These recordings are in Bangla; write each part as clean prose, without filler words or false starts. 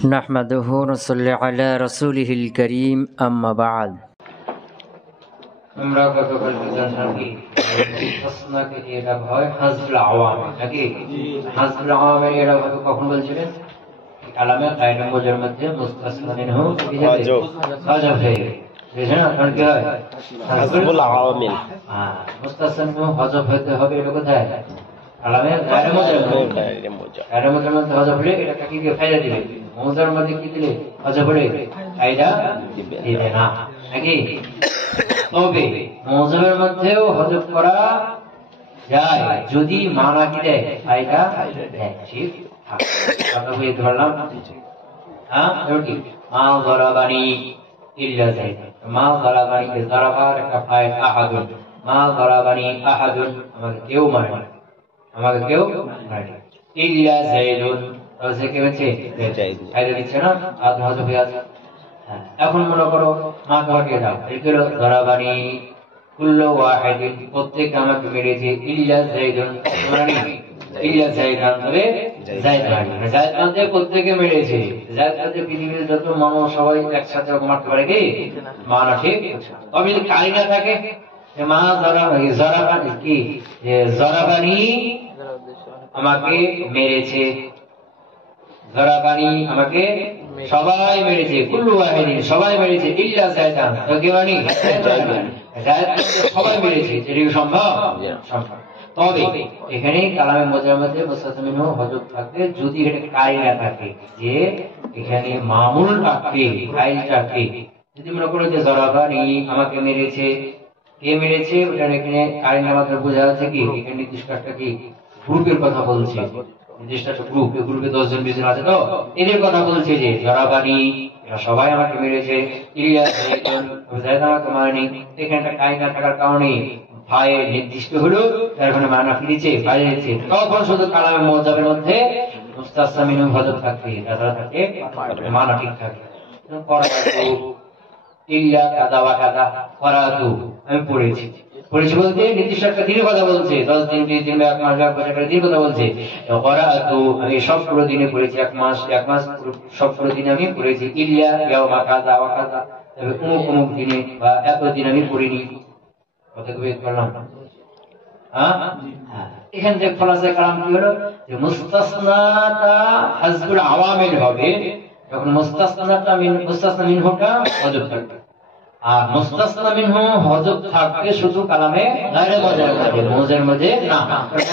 নাহমাদুহু ওয়া নুসাল্লি আলা রাসূলিহিল কারীম আম্মা বা'দ। আমরা গতকাল জানলাম কি মুস্তাসনাকে এটা হয় হাজফুল আওয়াম নাকি হাজফুল আওয়াম এরা কখন বলছিলেন কালামে গায়রে মুজার মধ্যে মুস্তাসনা মিনহু হাজফ হয়ে বুঝছেন এখন কি হয় হাজফুল আওয়ামিল মুস্তাসনা মিনহু হাজফ হতে হবে এটা কোথায় কালামে গায়রে মুজার মধ্যে হাজফ হলে এটা কি ফায়দা দিবে মুজার মধ্যে কি দিলে হাজফ হলে ফায়দা দিবে না নাকি তবে মুজামের মধ্যেও হযফ করা যায় যদি মানা কি দেয় ফায়দা দেয় ঠিক কথা বুঝতে পারলাম হ্যাঁ কি মা যারাবানি ইল্লা যায়দ মা যারাবানি যারাবার একটা ফায়দা আহাদুন মা যারাবানি আহাদুন আমাকে কেউ মারে ইল্লা যায়দুন তাহলে কি হচ্ছে ফায়দা দিচ্ছে না আর হযফ হয়ে আছে। এখন মনে করো মা কাকে দাও এগুলো যারাবানি কুল্লু ওয়াহিদিন প্রত্যেক আমাকে মেরেছে ইল্লা যায়দুন ইল্লা যায়দান তবে যায়দান যায়দানতে প্রত্যেককে মেরেছে যায়দানতে পৃথিবীতে যত মানুষ সবাই একসাথে মারতে পারে কি মানা ঠিক তবে যদি কারিনা থাকে মা যারাবানি কি যারাবানি আমাকে মেরেছে যারাবানি আমাকে সবাই মেরেছে কুল্লু ওয়াহিদিন সবাই মেরেছে ইল্লা যায়দান তো কি মানে যায়দান সবাই মেরেছে এটা কি সম্ভব সম্ভব তবে এখানে কালামে মুজার মধ্যে মুস্তাসনা মিনহু হযফ থাকবে যদি এটা কারিনা থাকে যে এখানে মামুল থাকবে ফাইল থাকবে যদি মনে করো যে যারাবানি আমাকে মেরেছে কে মেরেছে ওটা এখানে কারিনা মাত্র বোঝা যাচ্ছে কি এখানে নির্দিষ্ট একটা কি গ্রুপের কথা বলছে নির্দিষ্ট একটা গ্রুপে 10 জন 20 জন আছে তো এদের কথা বলছে যে যারাবানি এরা সবাই আমাকে মেরেছে ইলিয়াস যায়দ আমাকে মারেনি এখানে একটা কারিনা থাকার কারণে ফাইল নির্দিষ্ট হলো তার মানে মানা ফিরেছে ফাইল দিচ্ছে তখন শুধু কালামে মুজাবের মধ্যে মুস্তাসনা মিনহু হযফ থাকবে তাছাড়া থাকে মানা ঠিক থাকে করাতু ইল্লা কাযা ওয়া কাযা করাতু আমি পড়েছি বলতে নির্দিষ্ট একটা দিনের কথা বলছে 10 দিন 20 দিন 1 মাস 1 বছর দিনের কথা বলছে করাতু আমি সব পুরো দিনে পড়েছি 1 মাস সব পুরো দিনে আমি পড়েছি ইল্লা ইয়াওমা কাযা ওয়া কাযা তবে অমুক দিনে বা এত দিন আমি পড়িনি কথা কই বললাম হ্যাঁ এখান থেকে খোলাসা কালাম কি হলো যে মুস্তাসনাটা হাজফুল আওয়ামিল হবে যখন মুস্তাসনা মিনহুটা হযফ থাকবে আর মুস্তাসনা মিনহু হযফ থাকবে শুধু কালামে গায়রে মুজার মধ্যে না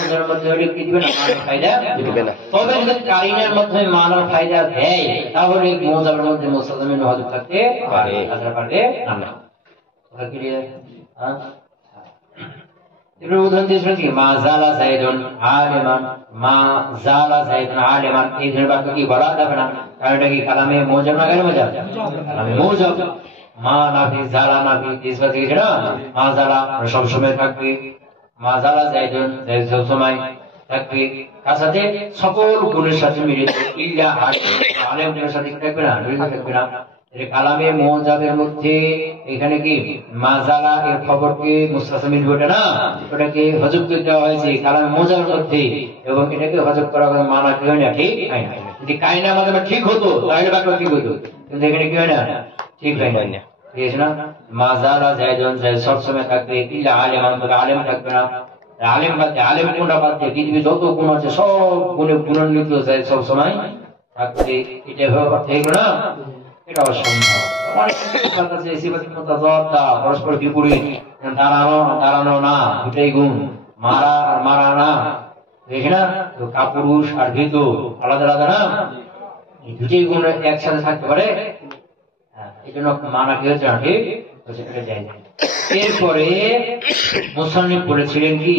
মুজার মধ্যে হলে কি দিবে না মানার ফায়দা দিবে না তবে যদি কারিনার মধ্যে মানার ফায়দা দেয় তাহলে মুজারের মধ্যে মুস্তাসনা মিনহু হযফ থাকতে পারে তাছাড়া পারে না কথা ক্লিয়ার হ্যাঁ এর উদাহরণ দিয়েছেন কি মা জালা যায়দুন আলিমান মা জালা যায়দুন আলিমান এই ধরনের বাক্য কি বলা যাবে না কারণ এটা কি কালামে মুজার না গায়রে মুজার কালামে মুজার মা নাফি জালা নাফি ইসবাত কি না মা জালা সব সময় থাকবে মা জালা যায়দুন যায়দ সব সময় থাকবে তার সাথে সকল গুণের সাথে মিলে ইল্লা আলিমের সাথে থাকবে না থাকবে না এই কালামে মুজাবের মধ্যে এখানে কি মাজালা এর খবরকে মুস্তাসনা মিনহু ওটা না ওটাকে হযফ করে দেওয়া হয়েছে কালামে মুজাবের মধ্যে এবং এটাকে হযফ করা হয় মানা কি হয় না ঠিক হয় না যদি কায়না মাধ্যমে ঠিক হতো তাহলে বাক্য ঠিক হতো কিন্তু এখানে কি হয় না ঠিক হয় না ঠিক আছে না মাজালা যায়দুন যায়দ সব সময় থাকবে ইল্লা আলিমান তবে আলেম থাকবে না আলেম বাদে আলেম কোনটা বাদে পৃথিবীর যত গুণ আছে সব গুণে গুণান্বিত যায়দ সব সময় থাকবে এটা হবে ঠিক না এটা অসম্ভব পরস্পর বিপরীত দাঁড়ানো না দুটাই গুণ মারা আর মারা না দেখে না তো কাপুরুষ আর ভীত আলাদা আলাদা না দুটাই গুণ একসাথে থাকতে পারে এই জন্য মানা কি হচ্ছে না ঠিক এরপরে মুসান্নিফ বলেছিলেন কি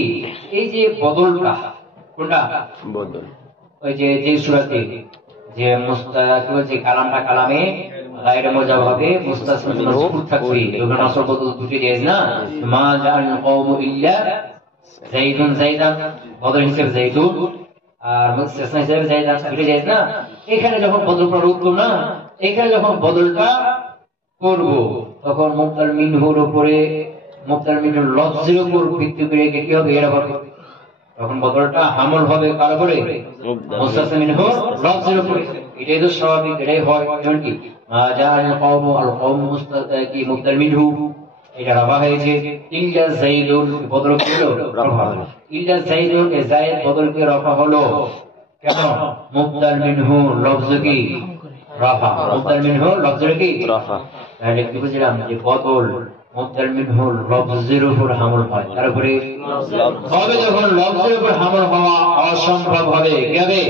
এই যে বদলটা কোনটা বদল ওই যে সূরাতে যে যে কালামটা কালামে গায়রে মুজাব হবে মুস্তাসনা মাযকুর থাকবে যখন আসল বদল দুটি জায়েজ না মা জাআল কওমু ইল্লা যায়দুন যায়দান বদল হিসেবে যায়দুন আর মুস্তাসনা হিসেবে যায়দান দুটি জায়েজ না এখানে যখন বদল করা উত্তম না এখানে যখন বদলটা করব তখন মুবতাল মিনহুর উপরে মুবতাল মিনহুর লফজের উপর ভিত্তি করে কি হবে এর হবে তখন বদলটা হামল হবে কার উপরে মুস্তাসনা মিনহু লফজের উপরে এটাই তো স্বাভাবিক, এটাই হয়। যেমন কি মা জাআল কওম আল কওম কি মুবতাল মিনহু, এটা রাফা হয়েছে। ইল্লা যাইদুন বদল কি হলো? রাফা হলো। ইল্লা যাইদুন এ যায়েদ বদল কি রাফা হলো কেন? মুবতাল মিনহু লফজ কি রাফা, মুবতাল মিনহু লফজ কি রাফা। তাহলে কি বুঝলাম যে বদল মুবতাল মিনহু লফজের উপর হামল হয়, তারপরে তবে যখন লফজের উপর হামল হওয়া অসম্ভব হবে, কি হবে?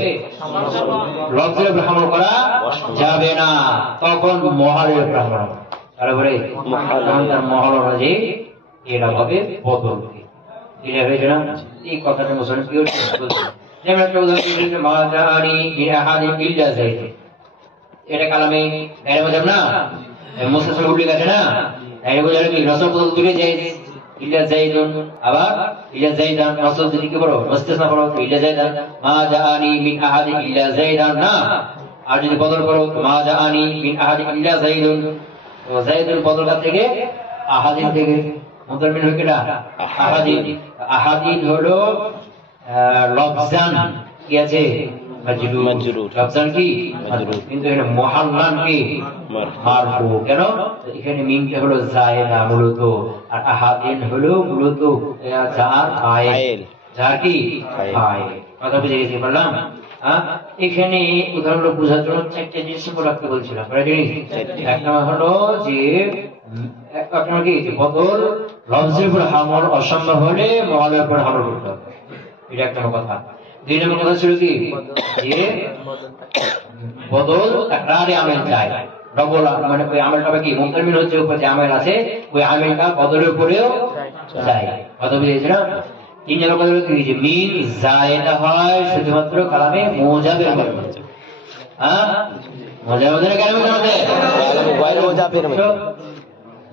লফজের উপর হামল করা যাবে না, তখন মহালের উপর হামল হবে, তারপরে তার মহল অনুযায়ী এটা হবে বদল। এটা হয়েছে না? এই কথাটা মুসলমান কি হচ্ছে? যেমন একটা উদাহরণ দিয়েছে মা জাআনি বিআহাদিন ইল্লা যাইদ, এটা কালামে গায়রে মজাব না, মুস্তাসল উল্লেখ আছে না, গায়রে মজাব কি রসল বদল দূরে যায় ইল্লা যাইদুন, আবার ইল্লা যাইদান রসল যদি কি বলো মুস্তাসনা করো ইল্লা যাইদান, মা জাআনি মিন আহাদিন ইল্লা যাইদান না। আর যদি বদল করো মা জাআনি মিন আহাদিন ইল্লা যাইদুন, তো যাইদুল বদল থেকে আহাদিন থেকে মুবতাল মিনহু কেটা আহাদিন। আহাদিন হলো লফজান কি আছে মাজরুর, লফজান কি মাজরুর, কিন্তু এটা মুহাল্লান কি মারফু। কেন? এখানে মিমটা হলো জায়েদা মূলত, আর আহাদিন হলো মূলত যার ফাইল, যার কি ফাইল। কথা বুঝে গেছি বললাম? এখানে উদাহরণ বোঝার জন্য চারটা জিনিস রাখতে বলছিলাম। এক নম্বর হলো যে বদল লফজের উপর হামল অসম্ভব হলে মহলের উপর হামল করতে হবে, এটা একটা কথা। দুই নম্বর কথা ছিল কি যে বদল তাকরারে আমেল চাই, ডবল মানে ওই আমলটা কি মুবতাল মিনহু হচ্ছে উপর যে আমল আছে ওই আমলটা বদলের উপরেও চাই। কথা বুঝেছি না? তিন নম্বর কথা হলো কি যে মিন জায়েদা হয় শুধুমাত্র কালামে মুজাবের মধ্যে। মুজাবের কালামে মধ্যে মুজাবের মধ্যে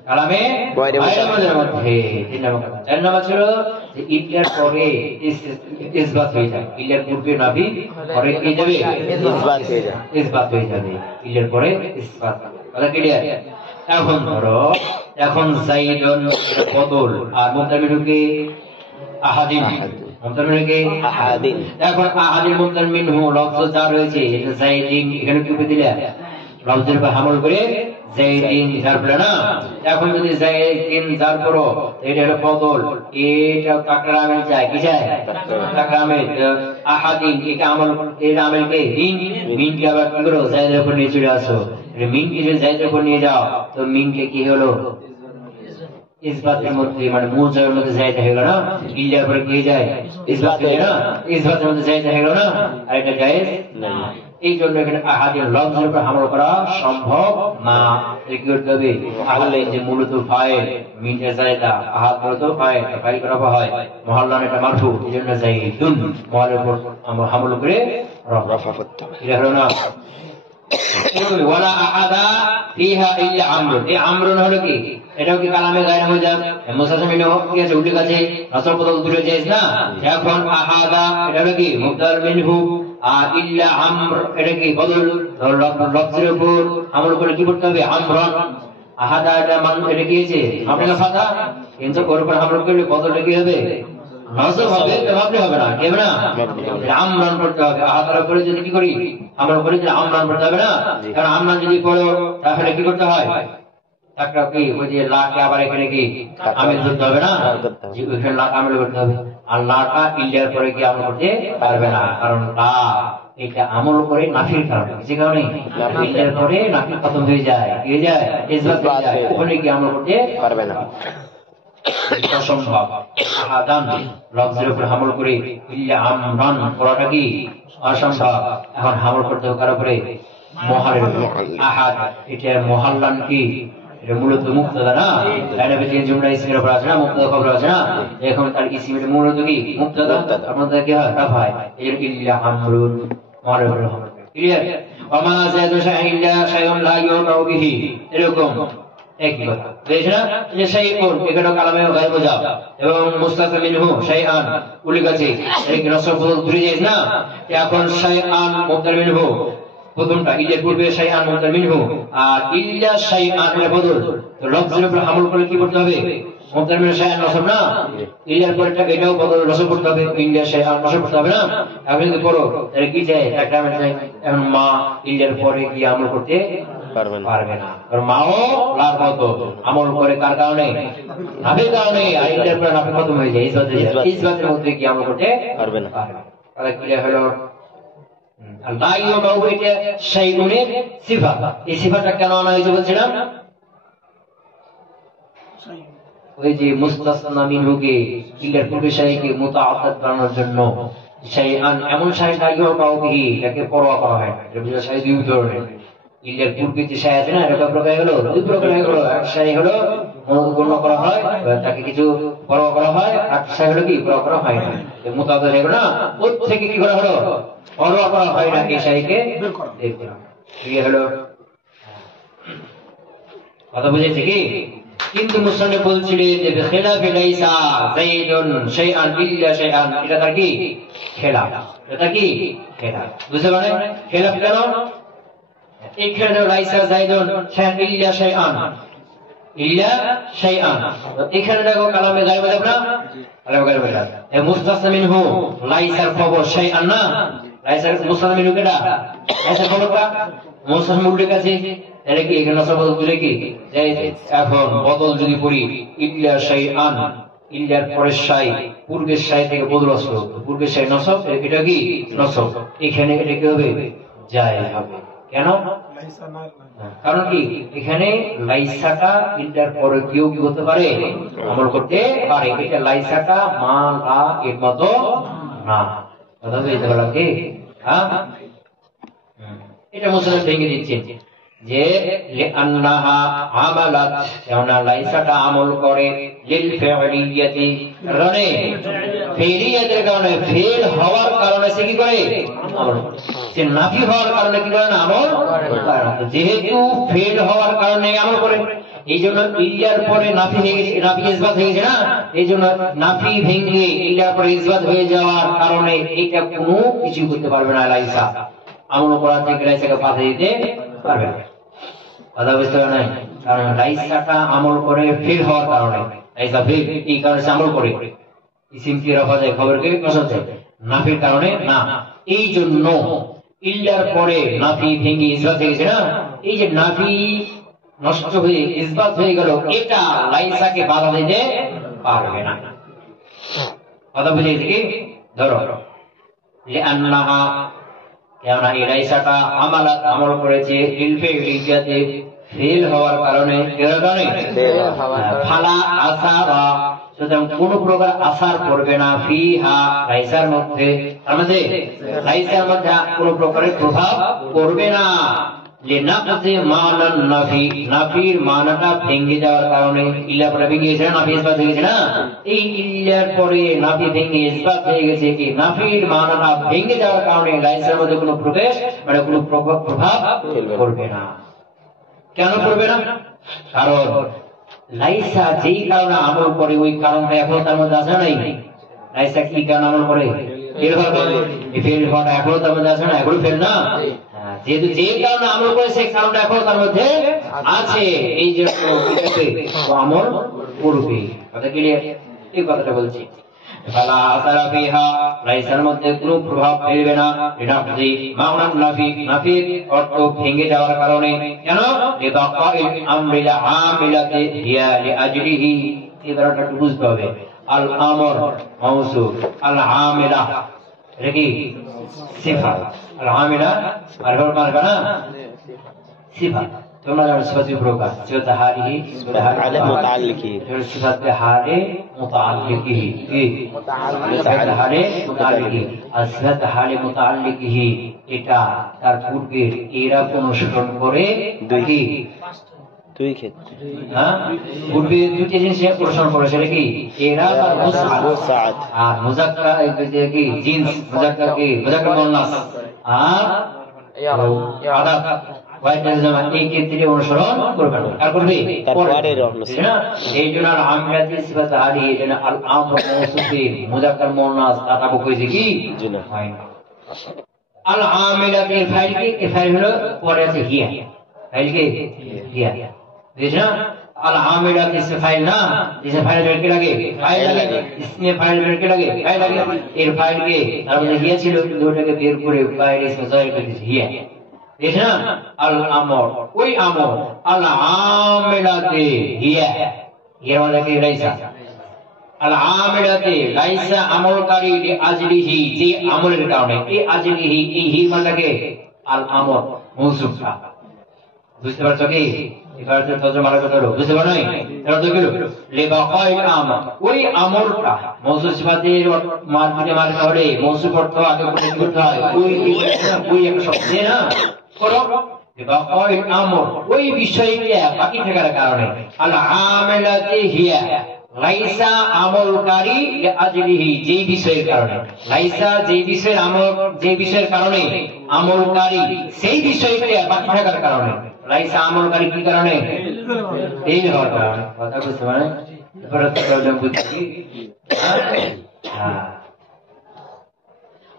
কালামে গায়রের মধ্যে। তিন নম্বর কথা। চার নম্বর ছিল যে ইল্লার পরে ইসবাত হয়ে যায়, ইল্লার পূর্বে নাভি পরে কি যাবে ইসবাত হয়ে যায়, ইসবাত হয়ে যাবে ইল্লার পরে ইসবাত। কথা ক্লিয়ার? এখন ধরো এখন যাইদুন বদল আর মুবতাল মিনহু কি আহাদিন, মুবতাল মিনহু কি আহাদিন। এখন আহাদিন মুবতাল মিনহু লফজ যা রয়েছে এটা যাইদিন, এখানে কি দিলে লফজের উপর হামল করে যাইদিন যার পড়ে না। এখন যদি যাইদিন যার পড়ো এটা হলো বদল, এটা তাকরার আমেল চাই, কি চাই তাকরার আমেল। আহাদিন এটা আমল, এটা আমেলকে মিন, মিনকে আবার কি করো যাইদের উপর নিয়ে চলে আসো, মিনকে যদি যাইদের উপর নিয়ে যাও তো মিনকে কি হলো ইসবাতের মধ্যে মানে মুজাবের মধ্যে যাইতে হলো না, ইল্লার পরে কি যায় ইসবাত হয়ে না, ইসবাতের মধ্যে যাইতে হলো না, আর এটা জায়েজ না। এই জন্য এখানে আহাদিন লফজের উপর হামল করা সম্ভব না। কি করতে হবে? আহলে যে মূলত ফাইল মিনটা যায়দা, আহাদ মূলত ফাইল, ফাইল করা হয় মুহাল্লান এটা মারফু, এই জন্য যাইদুন মুহাল্লার উপর হামল করে রাফা করতে হবে। এটা হলো না ওয়ালা আহাদা ফিহা ইল্লা আমরুন, এই আমরুন হলো কি এটাও কি কালামে গায়রে মুজাব মুস্তাসনা মিনহু কি আছে উল্লেখ আছে, রাসূল বদল দূরে যায় না। এখন আহাদা এটা হলো কি মুবতাল মিনহু, আর ইল্লা আমর এটা কি বদল লফজের উপর আমল করে কি করতে হবে আমরান। আহাদা এটা মান এটা কি আছে আমল ফাতা, কিন্তু ওর উপর আমল করলে বদলটা কি হবে নজর হবে, মাবনি হবে না, কি হবে না আমরান করতে হবে। আহাদার উপরে যদি কি করি আমল করি যে আমরান করতে হবে না, কারণ আমরান যদি পড়ো তাহলে কি করতে হয় একটা কি ওই যে লাকে আবার এখানে কি আমেল ধরতে হবে না, ওইখানে লাক আমেল করতে হবে। আর লাটা ইল্লার পরে কি আমল করতে পারবে না, কারণ লা এটা আমল করে নাফির কারণে, যে কারণে ইল্লার পরে নাফি খতম হয়ে যায়, কি হয়ে যায় ইসবাত হয়ে যায়, ওখানে কি আমল করতে পারবে না, অসম্ভব। আহাদান লফজের উপর আমল করে ইল্লা আমরান পড়াটা কি অসম্ভব। এখন আমল করতে হবে কার উপরে মুহাল্লার। আহাদ এটা মুহাল্লান কি এটা মূলত মুক্তাদা না, তাহলে বেশি জুমলা ইসমের উপর আছে না, মুক্তাদা খবর আছে না, এখন তার ইসমের মূলত কি মুক্তাদা, আপনাদের কি হয় রাফা হয়, এর ইল্লা আমরুন মহালের উপর হবে। ক্লিয়ার? ওয়া যায়দু শাই'আন ইল্লা শাই'উন লা ইউকাউ বিহি, এরকম একই কথা বুঝেছ না, যে শাই'উন এখানে কালামে গায়ব মুজাব এবং মুস্তাসনা মিনহু শাই'আন উল্লেখ আছে, এই নসব দূরে যায় না। এখন শাই'আন মুবতাল মিনহু প্রথমটা ইল্লার পূর্বে শাই'আন মুবতাল মিনহু, আর ইল্লা শাই'আন এর বদল, তো লফজের উপর আমল করে কি করতে হবে মুবতাদার শাইআন নসব না, ইল্লার পরে এটাও বদল নসব করতে হবে, ইল্লা শাইআন নসব করতে হবে না। আপনি যদি পড়ো তাহলে কি চাই, একটা আমি চাই এখন মা ইল্লার পরে কি আমল করতে পারবে না, আর মাও লাভ মতো আমল করে কার কারণে, নাফির কারণে, আর ইল্লার পরে নাফি খতম হয়ে যায়, ইসবাতের মধ্যে কি আমল করতে পারবে না। তাহলে ক্লিয়ার হলো। আল্লাহ ইয়াকাউ এটা শাইউনের সিফাত, এই সিফাতটা কেন আনা হয়েছে বলছিলাম, ওই যে মুস্তাসনা মিনহুকে ইল্লার পূর্বে শাইকে মুতাআদ্দাদ বানানোর জন্য শাইআন এমন শাই লা ইয়াকাউ বিহি, এটাকে পরোয়া করা হয় না। এটা বুঝা শাই দুই ধরনের, ইল্লার পূর্বে যে শাই আছে না, এটা প্রকার হলো দুই প্রকার হয়ে গেল। এক শাই হলো গণ্য করা হয়, তাকে কিছু পরোয়া করা হয়, আর শাই হলো কি পরোয়া করা হয় না, মুতাআদ্দাদ হয়ে গেল না, ওর থেকে কি করা হলো, পরোয়া করা হয় না, এই শাইকে বের করা হলো। কথা বুঝেছে কি? কিন্তু মুসান্নিফ বলছিলেন যে বিখিলাফি লাইসা যাইদুন শাইআন ইল্লা শাইআন, এটা তার কি খেলাফ, এটা কি খেলাফ, বুঝতে পারলেন? খেলাফ কেন? এখানে লাইসা যাইদুন শাইআন ইল্লা শাইআন, ইল্লা শাইআন, এখানে দেখো কালামে গায়ব আছে না, কালামে গায়ব আছে, এই মুস্তাসনা মিনহু লাইসার খবর শাইআন না, লাইসার মুস্তাসনা মিনহু কেডা, লাইসার খবরটা মুস্তাসনা উল্লেখ আছে, তাহলে কি এখানে নসব বলে কি এখন বদল যদি করি ইল্লা শাইআন, ইল্লার পরের শাই পূর্বের শাই থেকে বদল আসলো, পূর্বের শাই নসব, এটা কি নসব, এখানে এটা কি হবে, জায়েজ হবে। কেন? কারণ কি এখানে লাইসাটা ইল্লার পরে কেউ কি হতে পারে, আমল করতে পারে, এটা লাইসাটা মা লা এর মতো না। কথা বুঝতে পারলাম কি? হ্যাঁ, এটা মুসলিম ভেঙে দিচ্ছে যে লিআন্নাহা আমালাত, কেননা লাইসাটা আমল করে লিল ফাইলিয়াতি, কারণে ফাইলিয়াতের কারণে, ফেল হওয়ার কারণে সে কি করে আমল করে, সে নাফি হওয়ার কারণে কি করে না আমল করে, যেহেতু ফেল হওয়ার কারণে আমল করে, এই জন্য ইল্লার পরে নাফি হয়ে গেছে, নাফি ইসবাত হয়ে গেছে না, এই জন্য নাফি ভেঙে ইল্লার পরে ইসবাত হয়ে যাওয়ার কারণে এটা কোনো কিছু করতে পারবে না, লাইসা আমল করা থেকে লাইসাকে বাধা দিতে পারবে না। কথা বুঝতে পারে নাই? কারণ লাইসাটা আমল করে ফেল হওয়ার কারণে, লাইসা ফেল এই কারণে আমল করে, ইসিম কি রফা যায়, খবরকে নসব যায়, নাফির কারণে না। এই জন্য ইল্লার পরে নাফি ভেঙে ইসবাত হয়ে গেছে না, এই যে নাফি নষ্ট হয়ে ইসবাত হয়ে গেল, এটা লাইসাকে বাধা দিতে পারবে না। কথা বুঝেছি কি? ধরো লিআন্নাহা, কেননা এই লাইসাটা আমালাত আমল করেছে লিল ফাইলিয়াতি, ফেল হওয়ার কারণে, ফালা আসারা, সুতরাং কোন প্রকার আসার পড়বে না, ফিহা লাইসার মধ্যে, তার মধ্যে লাইসার মধ্যে কোন প্রকারের প্রভাব পড়বে না, লিনাকযি মানান নাফি, নাফির মানাটা ভেঙে যাওয়ার কারণে, ইল্লা পরে ভেঙে গেছে না, নাফি ইসবাত হয়ে গেছে না, এই ইল্লার পরে নাফি ভেঙে ইসবাত হয়ে গেছে, কি নাফির মানাটা ভেঙে যাওয়ার কারণে লাইসার মধ্যে কোনো প্রবেশ মানে কোনো প্রভাব পড়বে না। কেন পড়বে না? কারণ লাইসা যেই কারণে আমল করে ওই কারণটা এখনো তার মধ্যে আসে নাই। লাইসা কি কারণে আমল করে? ফেল হওয়াটা এখনো তার মধ্যে আসে না, এখনো ফেল না, যেহেতু যে কারণে আমল করে সেই কারণটা এখনো তার মধ্যে আছে, এই জন্য আমল করবে। কথা ক্লিয়ার? এই কথাটা বলছি। ফালা আসারা ফিহা, লাইসার মধ্যে কোনো প্রভাব ফেলবে না, লিনাফজি মাওনান নাফি, নাফির অর্থ ভেঙে যাওয়ার কারণে। কেন? লিবাকাইল আমরিল আমিলাতি হিয়া লিআজলিহি, এই কথাটা একটু বুঝতে হবে। আল আমর মাউসুফ, আল আমিলা এটা কি সিফাত, আল আমিলা মারফুর মারফা না, সিফাত। তোমরা জানো সিফাতুল প্রকার, সিফাত হালিহি, সিফাত মুতাআল্লিকি, সিফাত হালে মুতাআল্লিকিহি, কি মুতাআল্লিক হালে মুতাআল্লিকি, আর সিফাত হালে মুতাআল্লিকিহি এটা তার পূর্বের এরকম অনুসরণ করে দুই ক্ষেত্রে, হ্যাঁ পূর্বে দুটি জিনিস অনুসরণ করে, সেটা কি এরাব আর মুসাআদ, আর মুযাক্কার কি জিন্স, মুযাক্কার কি মুযাক্কার মুন্নাস, আর আদাব এই ক্ষেত্রে অনুসরণ করবে না, আর করবে এই জন্য আমিলাতি সিফাত হালি, এই জন্য আল আমর মাউসুফিন মুযাক্কার মুন্নাস তাতাবুক হয়েছে কি হয় না। আল আমিলাতির ফাইল কি, এই ফাইল হলো পরে আছে হিয়া, ফাইল কি হিয়া, বুঝছ না? अल आमिलात इसमें फाइल ना, इसमें फाइल बैठ के लगे, फाइल लगे, इसमें फाइल बैठ के लगे, फाइल लगे, एक फाइल के, अब मुझे ये चीज़ दो टके बेर पूरे फाइल इसमें ज़ाहिर कर दीजिए ये, देखना अल आमर, कोई आमर, अल आमिलात ये वाला के लाइसा, अल आमिलात लाइसा अमल कारी ये आजली ही, ये अमल के कारण है, ये आजली ही मतलब के अल आमर मौसूफ था, दूसरी बार चौकी इबारत तर्जुमा लगा करो বুঝতে পারো নাই তাহলে তো গেল লিবাকাইল আমর ওই আমরটা মৌসুফ সিফাতের মার্কেটে মার্কা হলে মৌসুফ অর্থ আগে করে করতে হয় ওই একটা শব্দ না করো লিবাকাইল আমর ওই বিষয়কে বাকি থাকার কারণে আল আমিলাতি হিয়া লাইসা আমলকারী লিআজলিহি যেই বিষয়ের কারণে লাইসা যেই বিষয়ের আমল যেই বিষয়ের কারণে আমলকারী সেই বিষয়কে বাকি থাকার কারণে लाइसा आमल करी की करने तेज होता है पता कुछ समझ परत प्रॉब्लम बुद्धि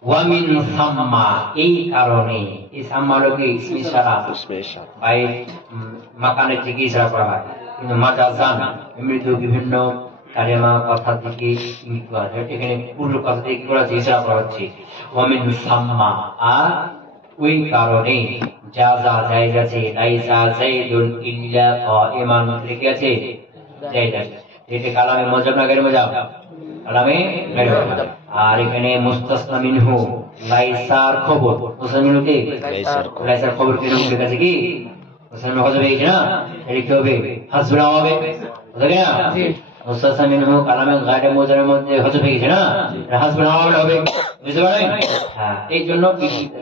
वमिन सम्मा এই কারণে এই সাম্মা লোকে ইসমিশারা ভাই মাকানে থেকে ইশারা করা হয় কিন্তু মাজাজান এমনিতেও বিভিন্ন কালেমা কথা থেকে ইঙ্গিত করা হয় এখানে পূর্ণ কথা থেকে করা ইশারা করা হচ্ছে ওয়ামিন সাম্মা আর ওই কারণে জাযা জায়েজ আছে লাইসা যাইদুন ইল্লা কাইমান লিখে আছে জায়েজ আছে এটা কালামে মুজাব না গায়রে মুজাব কালামে গায়রে মুজাব আর এখানে মুস্তাসনা মিনহু লাইসার খবর মুস্তাসনা মিনহু কি লাইসার খবর কি রকম লেখা আছে কি মুস্তাসনা হবে কি না লিখতে হবে হাসবুনা হবে বুঝলে না মুস্তাসনা মিনহু কালামে গায়রে মুজাবের মধ্যে হযফ হয়ে গেছে না হাসবুনা হবে বুঝতে পারেন হ্যাঁ এই জন্য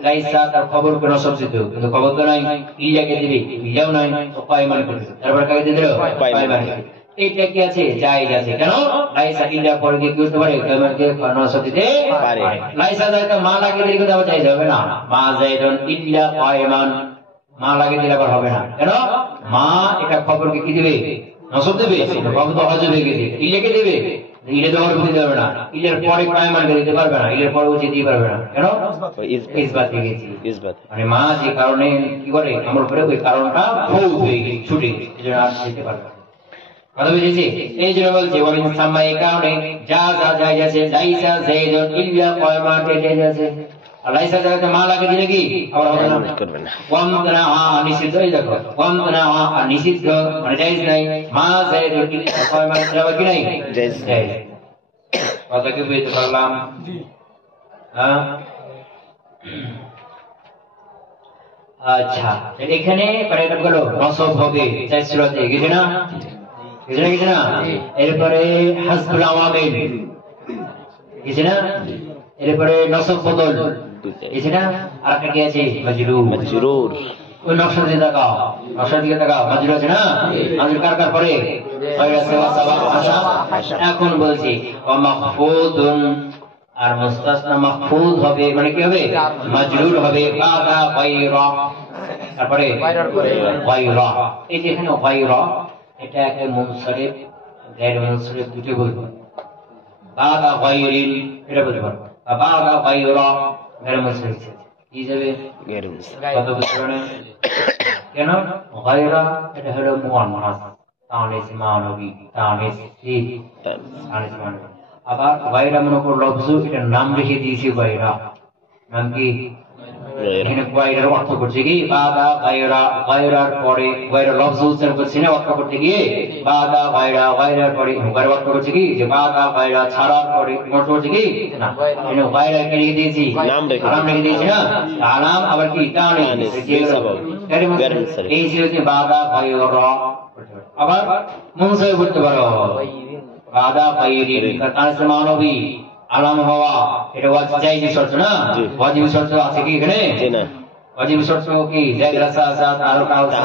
লাইসা তার খবর কোন শব্দিত কিন্তু খবর তো নাই ইল্লাকে দিবে ইল্লাও নাই তো কায়মান করবে তারপর কাকে দিয়ে দিল কায়মান এইটা কি আছে জায়েজ আছে কেন লাইসা ইল্লা পরে কি করতে পারে কায়মানকে কোন শব্দিতে পারে লাইসা যাতে মা লাগিয়ে দিলে কথা চাই যাবে না মা যাইদুন ইল্লা কায়মান মা লাগিয়ে দিলে আবার হবে না কেন মা এটা খবরকে কি দিবে নসব দেবে খবর তো হযব হয়ে গেছে ইল্লাকে দিবে ইলে দর দিতে পারবে না ইলের পরে কায়মান দিতে পারবে না ইলের পরে উচিত দিতে পারবে না কেন ইসবাত হয়ে গেছে ইসবাত মানে মা যে কারণে কি করে আমল করে ওই কারণটা ফৌত হয়ে গেছে ছুটে গেছে এজন্য আর দিতে পারবে না কথা বুঝেছি এই জন্য বলছে ওয়ামিন সাম্মা এই কারণে যা জায়েজ আছে লাইসা যাইদুন ইল্লা কায়মান জায়েজ আছে লাইসা যাতে মা লাগিয়ে দিলে কি আবার হবে না করবে না ওয়ামতনা নিষিদ্ধ এই দেখো ওয়ামতনা নিষিদ্ধ মানে জায়েজ নাই মা যাইদুন ইল্লা কায়মান যাবে কি নাই জায়েজ জায়েজ কথা কি বুঝতে পারলাম হ্যাঁ আচ্ছা এখানে প্যারাগ্রাফ গুলো নসব হবে চাই সূরাতে গেছে না গেছে না এরপরে হাসবুল আওয়ামিল গেছে না এরপরে নসব বদল গেছে না আর একটা কি আছে মাজরুর ওই নকশা দিয়ে তাকাও মাজরুর আছে না মাজরুর কার কার পরে এখন বলছি মাহফুজুন আর মুস্তাসনা মাহফুজ হবে মানে কি হবে মাজরুর হবে বাদা গায়রা তারপরে গায়রা এই যে এখানে গায়রা এটা একটা মুনসারিফ গায়র মুনসারিফ দুটো বলবো বাদা গায়রিন এটা বলতে পারবো বাদা গায়রা গায়র মুনসারিফ কি যাবে গায়র মুনসারিফ কত বলছেন কেন গায়রা এটা হলো মুআন্নাস তানিস মানবী তানিস মানবী আবার গায়রা মনে করো লফজ এটা নাম রেখে দিয়েছি গায়রা নাম কি এখানে গায়রার অর্থ করছে কি বাদা গায়রা গায়রার পরে গায়রা লফজ উচ্চারণ করছে না অর্থ করতে গিয়ে বাদা গায়রার পরে গায়রা অর্থ করছে কি যে বাদা গায়রা ছাড়ার পরে অর্থ করছে কি না এখানে গায়রা কে রেখে দিয়েছি নাম রেখে দিয়েছি না আলাম আবার কি তানিস এই ছিল যে বাদা গায়রা আবার মুনসারিফ করতে পারো বাদা গায়রিন তানিস মানবী আলাম হওয়া এটা ওয়াজিব শর্ত না ওয়াজিব শর্ত আছে কি এখানে না ওয়াজিব শর্ত কি জায়েজ রাসাসাত আর কাউসা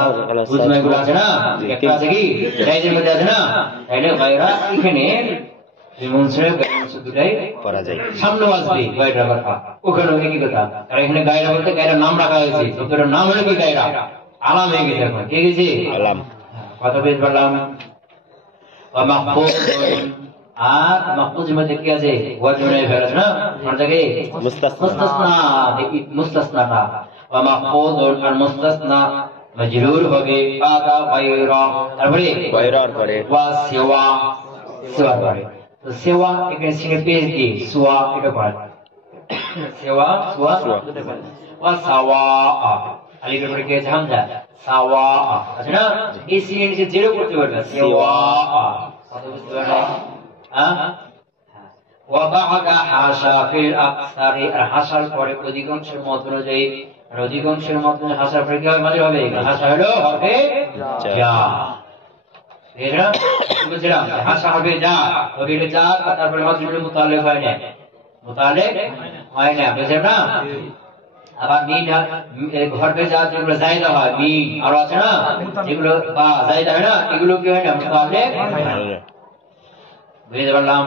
বুঝমাই গুলো আছে না একটা আছে কি জায়েজের মধ্যে আছে না তাহলে গায়রা এখানে মুনসারিফ দুটাই করা যায় সামনে আসবে গায়রা কথা ওখানে কি কথা আর এখানে গায়রা বলতে গায়রা নাম রাখা হয়েছে শব্দের নাম হলো কি গায়রা আলাম হয়ে গেছে এখন ঠিক আছে আলাম কথা বেশ বললাম ওয়া মাহফুজ আর মাহফুজের মধ্যে কি আছে ওয়াজিব ফেরজ না কোন জায়গায় মুস্তাসনা মুস্তাসনাটা ওয়া মাহফুজ আর মুস্তাসনা মজরুর হবে কাকা গায়রা তারপরে গায়রার পরে ওয়া সিওয়া সিওয়ার পরে তো সিওয়া এখানে সিনে পেজ দিয়ে সুয়া এটা পড়া সিওয়া সুয়া ওয়া সাওয়া আলিফের পরে কে হামজা সাওয়া আছে না এই সিনে নিচে জিরো করতে পারবে সিওয়া কথা বুঝতে পারলে হ্যাঁ ওয়া বা'দা হাসা ফিল আকসারি আর হাসার পরে অধিকাংশের মত অনুযায়ী আর অধিকাংশের মত অনুযায়ী হাসার পরে কি হবে মাঝে হবে হাসা হলো হরফে যা এরা বুঝলাম হাসা হবে যা হবে যা তারপরে মাঝে মুতাল্লিক হয় না মুতাল্লিক হয় না বুঝলেন না আবার মিন হরফে যা যেগুলো জায়দা হয় মিন আর আছে না যেগুলো বা জায়দা হয় না এগুলো কি হয় না মুতাল্লিক বুঝতে পারলাম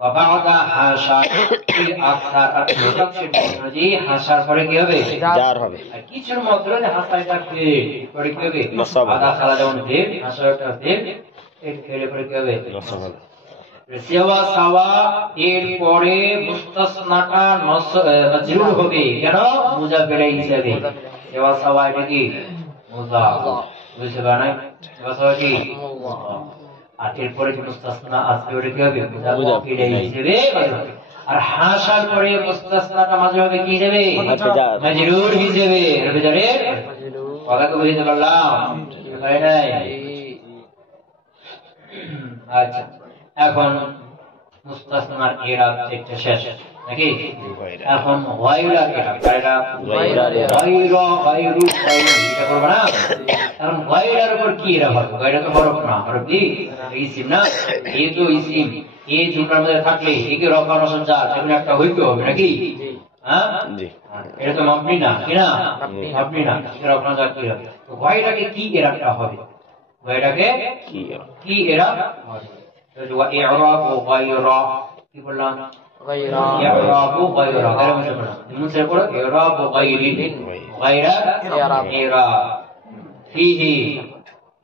وبعد حاشا في اكثر অধিকাংশের মধ্যে হাসার পরে কি হবে জার হবে আর কিছুর মধ্যে হাসাটা ফেল পরে কি হবে আদা খালা যেমন ফেল হাসাটা ফেল এর ফেলে পরে কি হবে নসব হবে সিওয়া সাওয়া এর পরে মুস্তাসনাটা মজরুর হবে কেন মুজাফিরা হিসাবে সিওয়া সাওয়া এটা কি মুজাফ বুঝতে পারেন সিওয়া সাওয়া কি আর এরপরে যে মুস্তাসনা আসবে ওটা কি হবে মুজাফিরা হিসাবে আর হাসার পরে মুস্তাসনাটা মাঝে হবে কি হিসাবে মজরুর হিসাবে রবিজারে কথা তো বুঝতে পারলাম তাই নাই আচ্ছা এখন মুস্তাসনার ইরাব একটা শেষ নাকি এখন গায়রার ইরাব গায়রু এটা করব না এখন গায়রার উপর কি ইরাব হবে গায়রা তো হরফ না হরফ কি ইসিম না এই তো ইসিম এই জুমলার মধ্যে থাকলে একে রফা নসব যা যেমন একটা হইতে হবে নাকি হ্যাঁ জি এটা তো মাবনি না কি না মাবনি না এটা রফা যা কি হবে তো গায়রাকে কি ইরাবটা হবে গায়রাকে কি ইরাব হবে وإعراب غير কি বললাম إعراب غير غير مشابه মুছে পড়ো إعراب غير غير إعراب فيه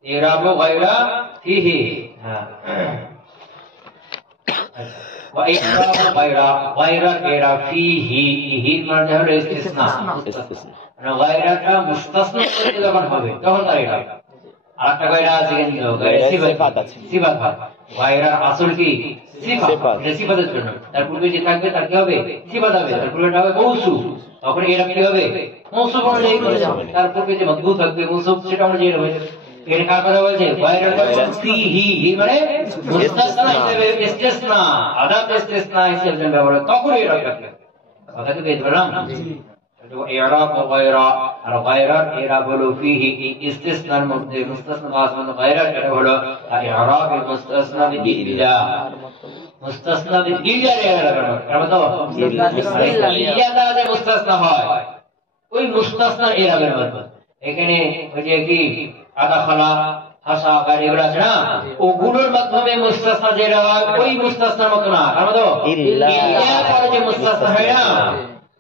إعراب غير فيه وإعراب غير غير إعراب فيه হি মানে হলো ইস্তিসনা মানে গায়রাটা মুস্তাসনা করতে যখন হবে তখন তার এটা আরেকটা গায়রা আছে কিন্তু সিফাত আছে সিফাত গায়রার আসল কি সিফাত এটা সিফাতের জন্য তার পূর্বে যে থাকবে তার কি হবে সিফাত হবে তার পূর্বেটা হবে মৌসুফ তখন এরা কি হবে মৌসুফ অনুযায়ী করে যাবে তার পূর্বে যে মজবুত থাকবে মৌসুফ সেটা অনুযায়ী হবে এর কার কথা বলছে গায়রার হি মানে মুস্তাসনা হিসেবে ইস্তিসনা আদাত ইস্তিসনা হিসেবে ব্যবহার তখন এরা থাকবে কথা কি বুঝতে পারলাম إعراب غير غير إعراب له فيه استثناء مستثنى من غير هو إعراب المستثنى بالإلا مستثنى بالإلا إعراب إلا ده مستثنى হয় ওই মুস্তাসনা ইরাবের মধ্যে এখানে ওই যে কি আদা খালা হাসা গাড়ি এগুলো আছে না ওগুলোর মাধ্যমে মুস্তাসনা যেটা ওই মুস্তাসনার মতো না কারণ তো ইল্লা পরে যে মুস্তাসনা হয় না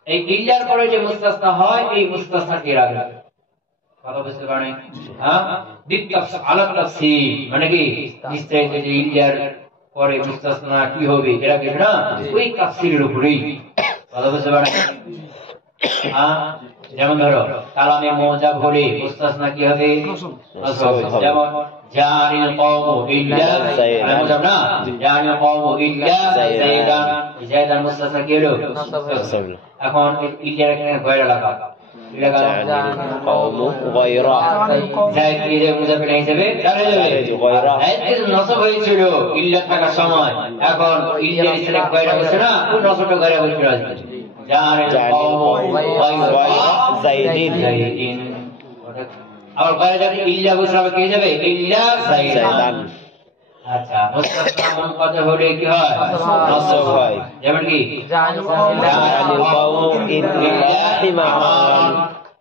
এই ইল্লার পরে যে মুস্তাসনা হয় এই মুস্তাসনা ইরাব কথা বুঝতে পারেন হ্যাঁ বিকাশ আলাদা তাফসীর মানে কি নিশ্চয় যে ইল্লার পরে মুস্তাসনা কি হবে এরা কি না ওই তাফসীরের উপরেই কথা বুঝতে পারেন হ্যাঁ যেমন ধরো কালামে মুজাব হলে মুস্তাসনা কি হবে যেমন জানিল কওমু ইল্লা মুজাব না জানিল কওমু ইল্লা যায়দান যায়দান মুস্তাসনা কি হলো এখন ইল্লার এখানে গয়রা লাগা জানিল কওমু গয়রা যায়দ কি মুজাব হিসেবে দাঁড়িয়ে যাবে গয়রা এই নসব হয়েছিল ইল্লা থাকার সময় এখন ইল্লার এখানে গয়রা হচ্ছে না কোন নসবটা গয়রা হচ্ছে জানিল কওমু গয়রা যায়দিন আর বাইরে যদি ইল্লা বুঝাবে কি যাবে ইল্লা যায়দান আচ্ছা মুস্তাসনা মুনকাতে হলে কি হয় নসব হয় যেমন কি জানিল কওমু ইল্লা হিমারান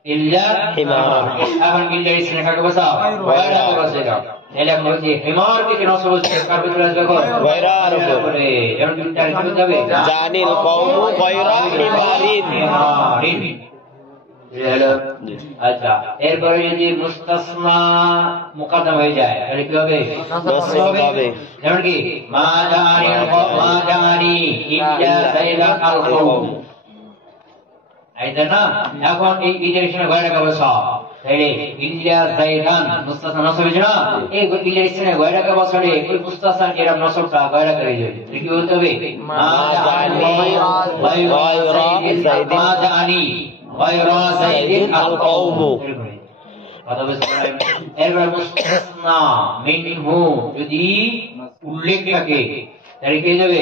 ইল্লা হিমারান এখন ইল্লা ইসনে কাকে বসাও গয়রা বসাও এলা বলছি হিমার কি নসব হচ্ছে কার ভিতরে আসবে গয়রার উপরে যেমন কি তার কি যাবে জানিল কওমু গয়রা হিমারিন আচ্ছা এরপরে যদি মুস্তাসনা মুকাদ্দাম হয়ে যায় তাহলে কি হবে নসব হবে যেমন কি মা জানি ইল্লা যায়দান আল কওম আইদা না এখন এই ইজারেশনে গয়রা বসাও তাইলে ইল্লা যাইদান মুস্তাসনা নসব হয়েছে না, এই ইল্লা স্থানে গয়রাকে বসালে ওই মুস্তাসনা এরা নসবটা গয়রা করে যাবে। কি বলতে হবে? মা জানি গায়রা যাইদিন আল কওম। কথা বুঝলেন? এরপর মুস্তাসনা মিনহু যদি উল্লেখ থাকে তাহলে কি যাবে?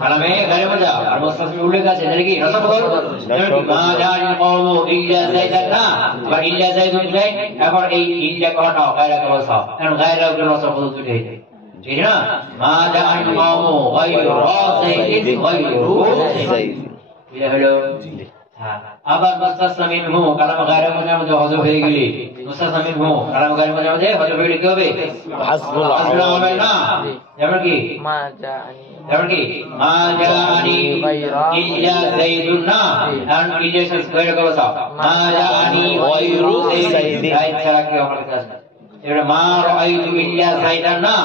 কালামে গায়রে মজা। আর মুস্তাসনা উল্লেখ আছে তাহলে কি নসব হবে? মা জানি কওম ইল্লা যাইদান না, আবার ইল্লা যাইদুন যাই, এখন এই ইল্লা কথাটা গায়রাকে বসাও, কারণ গায়রা উপরে নসব দুটো হয়ে যায়, ঠিক না? মা জানি কওম গায়রা যাইদিন গায়রু যাইদ, বুঝা হলো? হ্যাঁ, আবার মুস্তাসনা মিনহু কালামে গায়রে মজার মধ্যে হযফ হয়ে গেলে মুস্তাসনা মিনহু কালামে গায়রে মজার মধ্যে হযফ হয়ে গেলে কি হবে? হাসবুল হবে না। যেমন কি মা জানি ইল্লা যাইদুন না, কারণ ইল্লা গায়রে বসা মা জানি গায়রু যাইদিন, যাইদ ছাড়া কি আমার কাছে এবারে মা রাআইতু ইল্লা যাইদান না,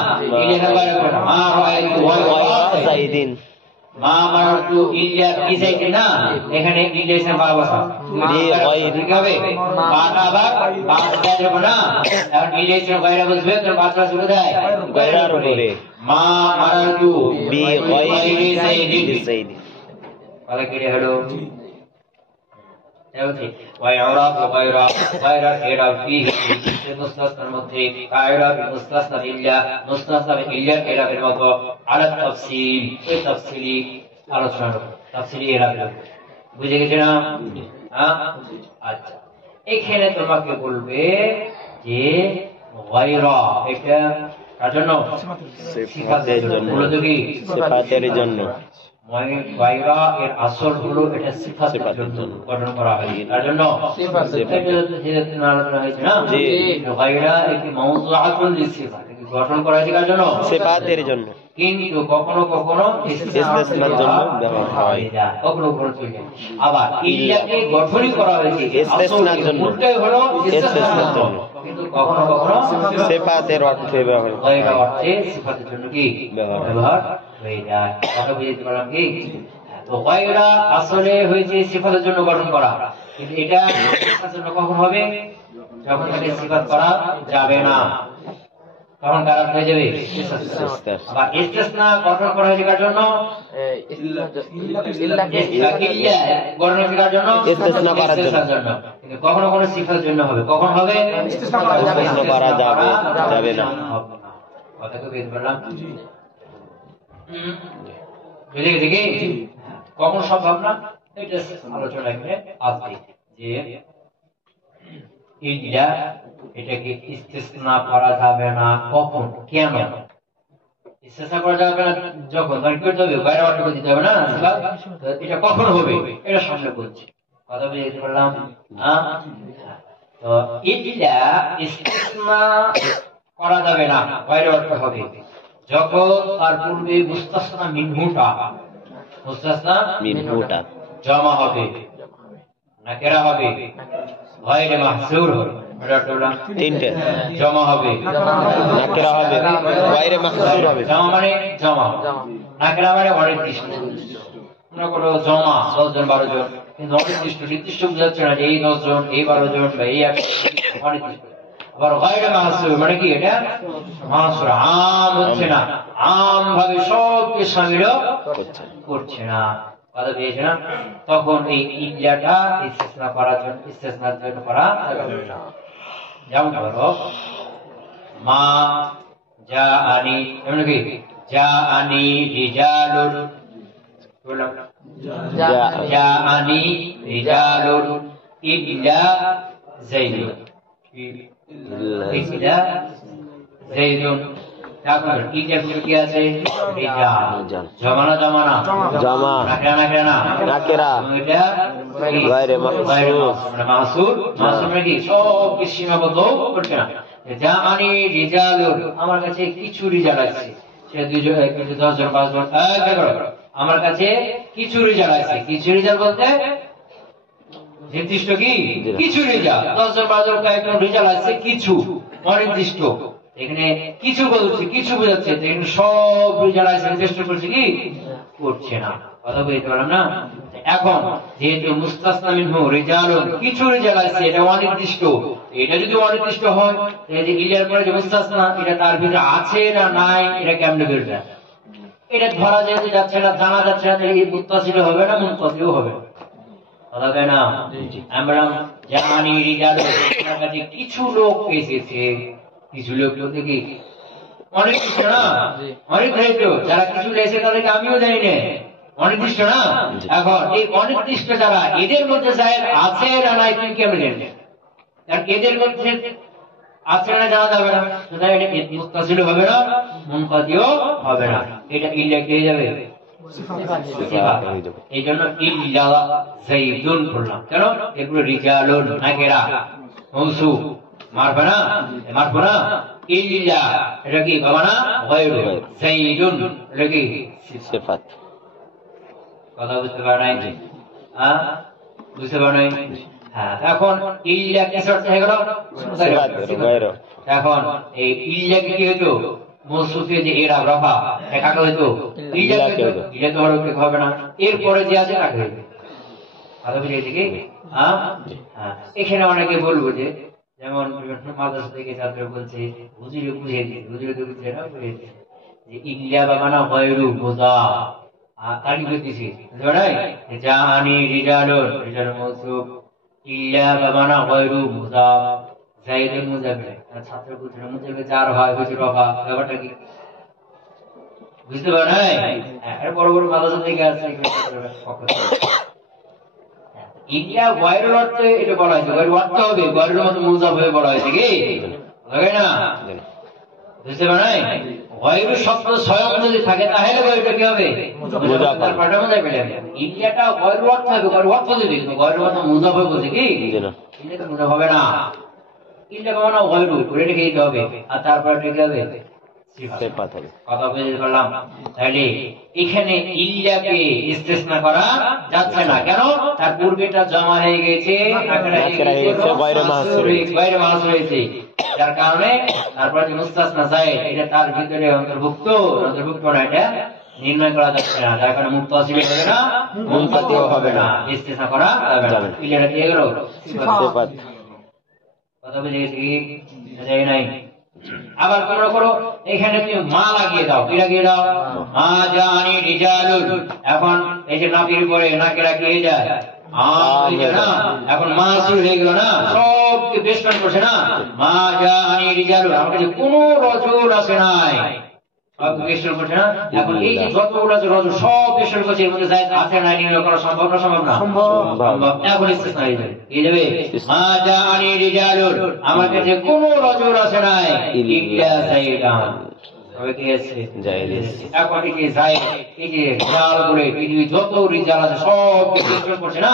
ইল্লা গায়রে বসা মা রাআইতু গায়রা যাইদিন, মা মারতু ইল্লা বিযাইদিন না, এখানে ইল্লা এসে বা বসা কি হবে? বাটা আবার বাটা দেব না, এখন ইল্লা এসে গায়রা বসবে তো বাটা শুরু দেয় গায়রার উপরে। মা মারতু বি গায়রি যাইদিন, তাহলে কি হলো? এবারে ওয়াইরা গায়রা গায়রা এরা ফিহি মুস্তাসনার মধ্যে গায়রা মুস্তাসনা ইল্লা মুস্তাসনা ইল্লা এরা এর মতো আলা তাফসীল, এই তাফসীলি আলোচনা তাফসীলি এরা বুঝে গেছে না? হ্যাঁ, আচ্ছা, এখানে তোমাকে বলবে যে গায়রা এটা কার জন্য? সিফাতের জন্য। বলতো কি? সিফাতের জন্য। গায়রা এর আসল হলো এটা সিফাতের জন্য গঠন করা হয়, তার জন্য সিফাতের আলোচনা হয়েছে না? জি, গায়রা একটি মাওযুআতুন লিসিফাত, গঠন করা হয়েছে কার জন্য? সিফাতের জন্য, কিন্তু কখনো কখনো ইসতিসনার জন্য ব্যবহার হয়, কখনো কখনো চলে। আবার ইল্লাকে গঠনই করা হয়েছে ইসতিসনার জন্য, উল্টাই হলো ইসতিসনার জন্য, কিন্তু কখনো কখনো সিফাতের অর্থে ব্যবহার হয়, গায়রা অর্থে সিফাতের জন্য কি ব্যবহার হয়ে যায়। কথা বুঝতে পারলাম কি? তো গায়রা আসলে হয়েছে সিফাতের জন্য গঠন করা, কিন্তু এটা সিফাতের জন্য কখন হবে? যখন তাকে সিফাত করা যাবে না, তখন কার হয়ে যাবে? আবার ইসতিসনা গঠন করা হয়েছে কার জন্য? ইল্লাকে গঠন হয়েছে কার জন্য? ইসতিসনা করার জন্য, কিন্তু কখনো কোনো সিফাতের জন্য হবে, কখন হবে? ইসতিসনা করা যাবে না। কথা কি বুঝতে পারলাম? বুঝে গেছে কি? কখন সম্ভব না এটা আলোচনা এখানে আসবে যে ইল্লা এটাকে ইসতিসনা করা যাবে না, কখন, কেন ইসতিসনা করা যাবে না? যখন কি করতে হবে? গায়রা অর্থ দিতে হবে না, এটা কখন হবে এটা সামনে বলছি। কথা বুঝতে পারলাম? তো ইল্লা ইসতিসনা করা যাবে না, গায়রা অর্থ হবে যখন তার পূর্বে মুস্তাসনা মিনহুটা জমা হবে, নাকেরা হবে, গায়রে মাহজুর হবে, তিনটে জমা হবে, নাকেরা হবে, গায়রে মাহজুর হবে। জমা মানে জমা, নাকেরা মানে অনির্দিষ্ট। মনে করো জমা 10 জন 12 জন, কিন্তু অনির্দিষ্ট, নির্দিষ্ট বোঝাচ্ছে না যে এই 10 জন এই 12 জন বা এই অনির্দিষ্ট। আবার গায়রে মাহজুর মানে কি? এটা মাহজুর, আম হচ্ছে না, আম ভাবে সবকে শামিল করছে না। কথা পেয়েছে না? তখন এই ইল্লাটা ইসতিসনা করার জন্য, ইসতিসনার জন্য করা যাবে না। যেমন ধরো মা জাআনি, এমন কি জাআনি রিজালুন, বললাম জাআনি রিজালুন ইল্লা যাইদুন, ইল্লা যাইদুন। তারপর ইল্লা কি আছে? রিজাল, জমানা জমানা জমা, নাকেরা নাকেরা নাকেরা, এটা গায়রে মাহসুর, মানে মাহসুর, মাহসুর মানে কি সব সীমাবদ্ধ করছে না। জাআনি রিজালুন, আমার কাছে কিছু রিজাল আছে, সেটা 2 জন 10 জন 5 জন, আমার কাছে কিছু রিজাল আছে। কিছু রিজাল বলতে নির্দিষ্ট কি? কিছু রিজাল, 10 জন 12 জন কয়েকজন রিজাল আছে, কিছু অনির্দিষ্ট। এখানে কিছু বলছে, কিছু বোঝাচ্ছে, এখানে সব রিজাল আছে, চেষ্টা করছে কি করছে না। কথা বুঝতে পারলাম না? এখন যেহেতু মুস্তাসনা মিনহু রিজালুন, কিছু রিজাল আছে, এটা অনির্দিষ্ট। এটা যদি অনির্দিষ্ট হয়, এই যে ইল্লার পরে যে মুস্তাসনা, এটা তার ভিতরে আছে না নাই, এটা কেমনে বেরবে? এটা ধরা যেতে যাচ্ছে না, জানা যাচ্ছে না, এই মুত্তাসিল হবে না, মুনফাসিল হবে না। আমরা জানি রিজালুন, কিছু লোক এসেছে, কিছু লোক বলতে কি অনির্দিষ্ট না, অনির্ধারিত। যারা কিছু এসে তাদেরকে আমিও জানি না, অনির্দিষ্ট না। এখন এই অনির্দিষ্ট যারা, এদের মধ্যে জায়েদ আছে না নাই তুমি কেমন জানবে? কারণ এদের মধ্যে আছে না জানা যাবে না, সুতরাং এটা মুত্তাসিল হবে না, মুনফাতিও হবে না, এটা ইল্লা হয়ে যাবে, এই জন্য ইল্লা যাইদুন বললাম। কেন? এগুলো রিজালুন নাকিরা মৌসুফ, মারবে না, মারবো না। ইল্লা এটা কি বাবা না, গায়রু। যাইদুন এটা কি সিফাত। কথা বুঝতে পারা নাই? হ্যাঁ, বুঝতে পারা নাই? হ্যাঁ, এখন ইল্লা কি শর্ত হয়ে গেল? এখন এই ইল্লা কি হইতো? মৌসুফে যে এরা রফা, কাকে হইতো? ইল্লা হইতো। ইল্লা তো হবে না, এরপরে যে আছে কাকে হইতো? কথা বুঝেছি কি? হ্যাঁ, এখানে অনেকে বলবো যে, যেমন মাদ্রাসা থেকে ছাত্র বলছে, হুজুরে বুঝিয়ে দিচ্ছে, হুজুরে তো বুঝে না, বুঝিয়ে দিচ্ছে যে ইল্লা বাবা না গায়রু মুযা, তারিখ দিছি জানি রিজালুন, রিজাল মৌসুফ, ইল্লা বাবা না গায়রু মুযা, যায়েদুল মুযাফির। ছাত্র বলছে মুযাফির যার হয় হুজুর রফা, ব্যাপারটা কি বুঝতে পারে নাই? এর বড় বড় মাদ্রাসা থেকে আছে, ইল্লা গায়রুল অর্থে এটা বলা হয়েছে, গায়রুল অর্থ হবে, গায়রুল মত মুযাফ হয়ে বলা হয়েছে কি লাগে না? বুঝতে পারে নাই? গায়রু শব্দ স্বয়ং যদি থাকে তাহলে গায়রুটা কি হবে? মুযাফ। তার পাঠা মুযাফ হবে। ইল্লাটা গায়রুল অর্থ হবে, গায়রুল অর্থ যদি গায়রুল মত মুযাফ হবে বলছে কি? ইল্লা তো মুযাফ হবে না, ইল্লা মানে গায়রু করে রেখে হবে, আর তারপরে কি হবে? সিফাত হবে। কথা বুঝতে পারলাম? তাহলে এখানে ইল্লাকে ইস্তিসনা করা যাচ্ছে না। কেন? তার পূর্বেটা জমা হয়ে গেছে, গায়রে মাহসুর হয়েছে, যার কারণে তারপরে যে মুস্তাসনা যায়েদ, এটা তার ভিতরে অন্তর্ভুক্ত না, এটা নির্ণয় করা যাচ্ছে না, যার কারণে মুত্তাসিল হবে না, মুনফাতিও হবে না, ইস্তিসনা করা যাবে না। ইল্লাটা কি গেল? সিফাত। কথা বুঝে গেছি কি? যাই নাই? আবার তোমরা করো, এখানে তুমি মা লাগিয়ে দাও, কি লাগিয়ে দাও? মা জানি রিজালুন। এখন এই যে নাফির পরে নাকেরা কি হয়ে যায়? না, এখন মা শুরু হয়ে গেল না, সবকে বেষ্টন করছে না, মা জানি রিজালুন, আমার কাছে কোনো রজুল আসে নাই, সব বেষ্টন করছে না। এখন এই যে যতগুলো আছে রজুল সব বেষ্টন করছে, এর মধ্যে যায়েদ আছে নাই নির্ণয় করা সম্ভব না? সম্ভব না, সম্ভব। এখন ইস্তিসনা হয়ে যাবে, এই যাবে মা জানি রিজালুন, আমার কাছে কোনো রজুল আসে নাই, ইল্লা যায়েদান। তবে কি আছে? যায়েদ। এখন এই যে যায়েদ, এই যে রিজাল বলে পৃথিবী যত রিজাল আছে সব বেষ্টন করছে না,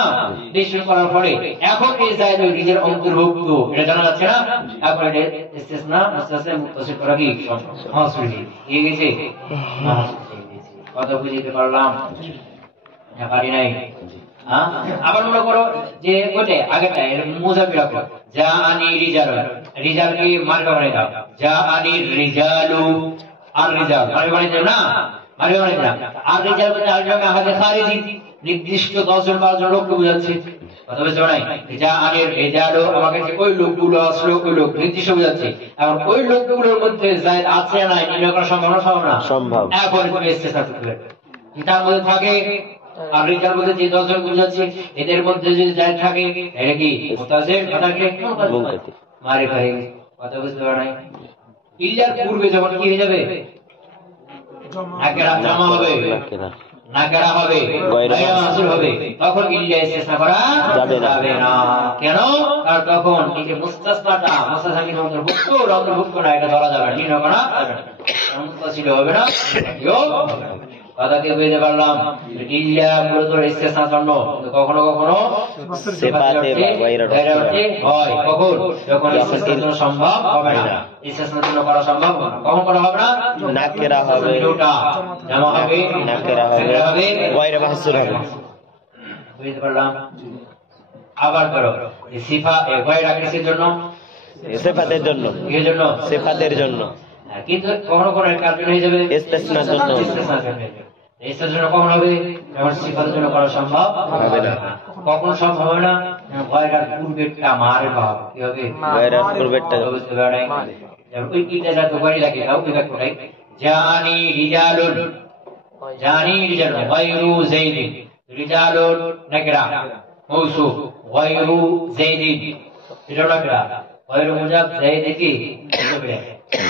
বেষ্টন করার পরে এখন এই যায়েদ ওই রিজাল অন্তর্ভুক্ত, এটা জানা যাচ্ছে না। এখন এটা ইস্তিসনা মুস্তাসিল মুত্তাসিল করা কি হাসিল হয়ে গেছে। কথা বুঝতে পারলাম? পারি নাই? আবার মনে করো যে ওইটা আগেটা মুযাফির রাখো, জানি রিজালুন, রিজালকে মারফা বানিয়ে দাও, জানি রিজালু, আর রিজাল মারফা বানিয়ে দাও না, মারফা বানিয়ে দাও। আর রিজাল বলতে আরেকটা আহাদে খারিজি, নির্দিষ্ট 10 জন 12 জন লোককে বোঝাচ্ছে। কথা বুঝতে পারো নাই? জানি রিজালু, আমার কাছে ওই লোকগুলো আসলো, ওই লোক নির্দিষ্ট বোঝাচ্ছে। এখন ওই লোকগুলোর মধ্যে যায়েদ আছে না নির্ণয় করা সম্ভব না? সম্ভব না, সম্ভব। এখন তুমি ইস্তিসনা করতে পারবে, তার মধ্যে থাকে আর রিজাল বলতে যে 10 জন বুঝাচ্ছে, এদের মধ্যে যদি যায়েদ থাকে এটা কি মুত্তাসিল, কথাকে মারিফা হয়ে গেছে। কথা বুঝতে পারো নাই? ইল্লার পূর্বে যখন কি হয়ে যাবে? নাকেরা জমা হবে, নাকেরা হবে, গায়রে মাহসুর হবে, তখন ইল্লা ইস্তিসনা করা যাবে না। কেন? কারণ তখন এই যে মুস্তাসনাটা মুস্তাসিল অন্তর্ভুক্ত না, এটা ধরা যাবে না, নির্ণয় করা যাবে না, মুত্তাসিল হবে না, হবে না। কথাকে বুঝতে পারলাম? ইল্লা মূলত ইস্তিসনার জন্য, কখনো কখনো সিফাতে বা গায়রে হয়, কখন? যখন ইস্তিসনা সম্ভব হবে না, ইস্তিসনার জন্য করা সম্ভব না। কখন করা হবে না? নাকেরা হবে, জামা হবে, নাকেরা হবে, গায়রে মাহসুর হবে। বুঝতে পারলাম? আবার করো সিফা গায়রা কিসের জন্য? সিফাতের জন্য। কিসের জন্য? সিফাতের জন্য। কিন্তু কখনো কখনো কার জন্য হয়ে যাবে? ইস্তিসনার জন্য। ইসতিসনা জন্য কখন হবে? যখন সিফাতের জন্য করা সম্ভব হবে না। কখন সম্ভব হবে না? গয়রার পূর্বেরটা মারফা হবে। কি হবে? গয়রার পূর্বেরটা বুঝতে পারেন? ওই কিটা তো বাড়ি লাগে দাও বিভাগ কোটাই জানি রিজালুন, জানি রিজালুন গায়রু যায়দিন, রিজালুন নাকরা মৌসুফ, গায়রু যায়দিন এটা নাকরা, গায়রু মুজাফ যায়দি কি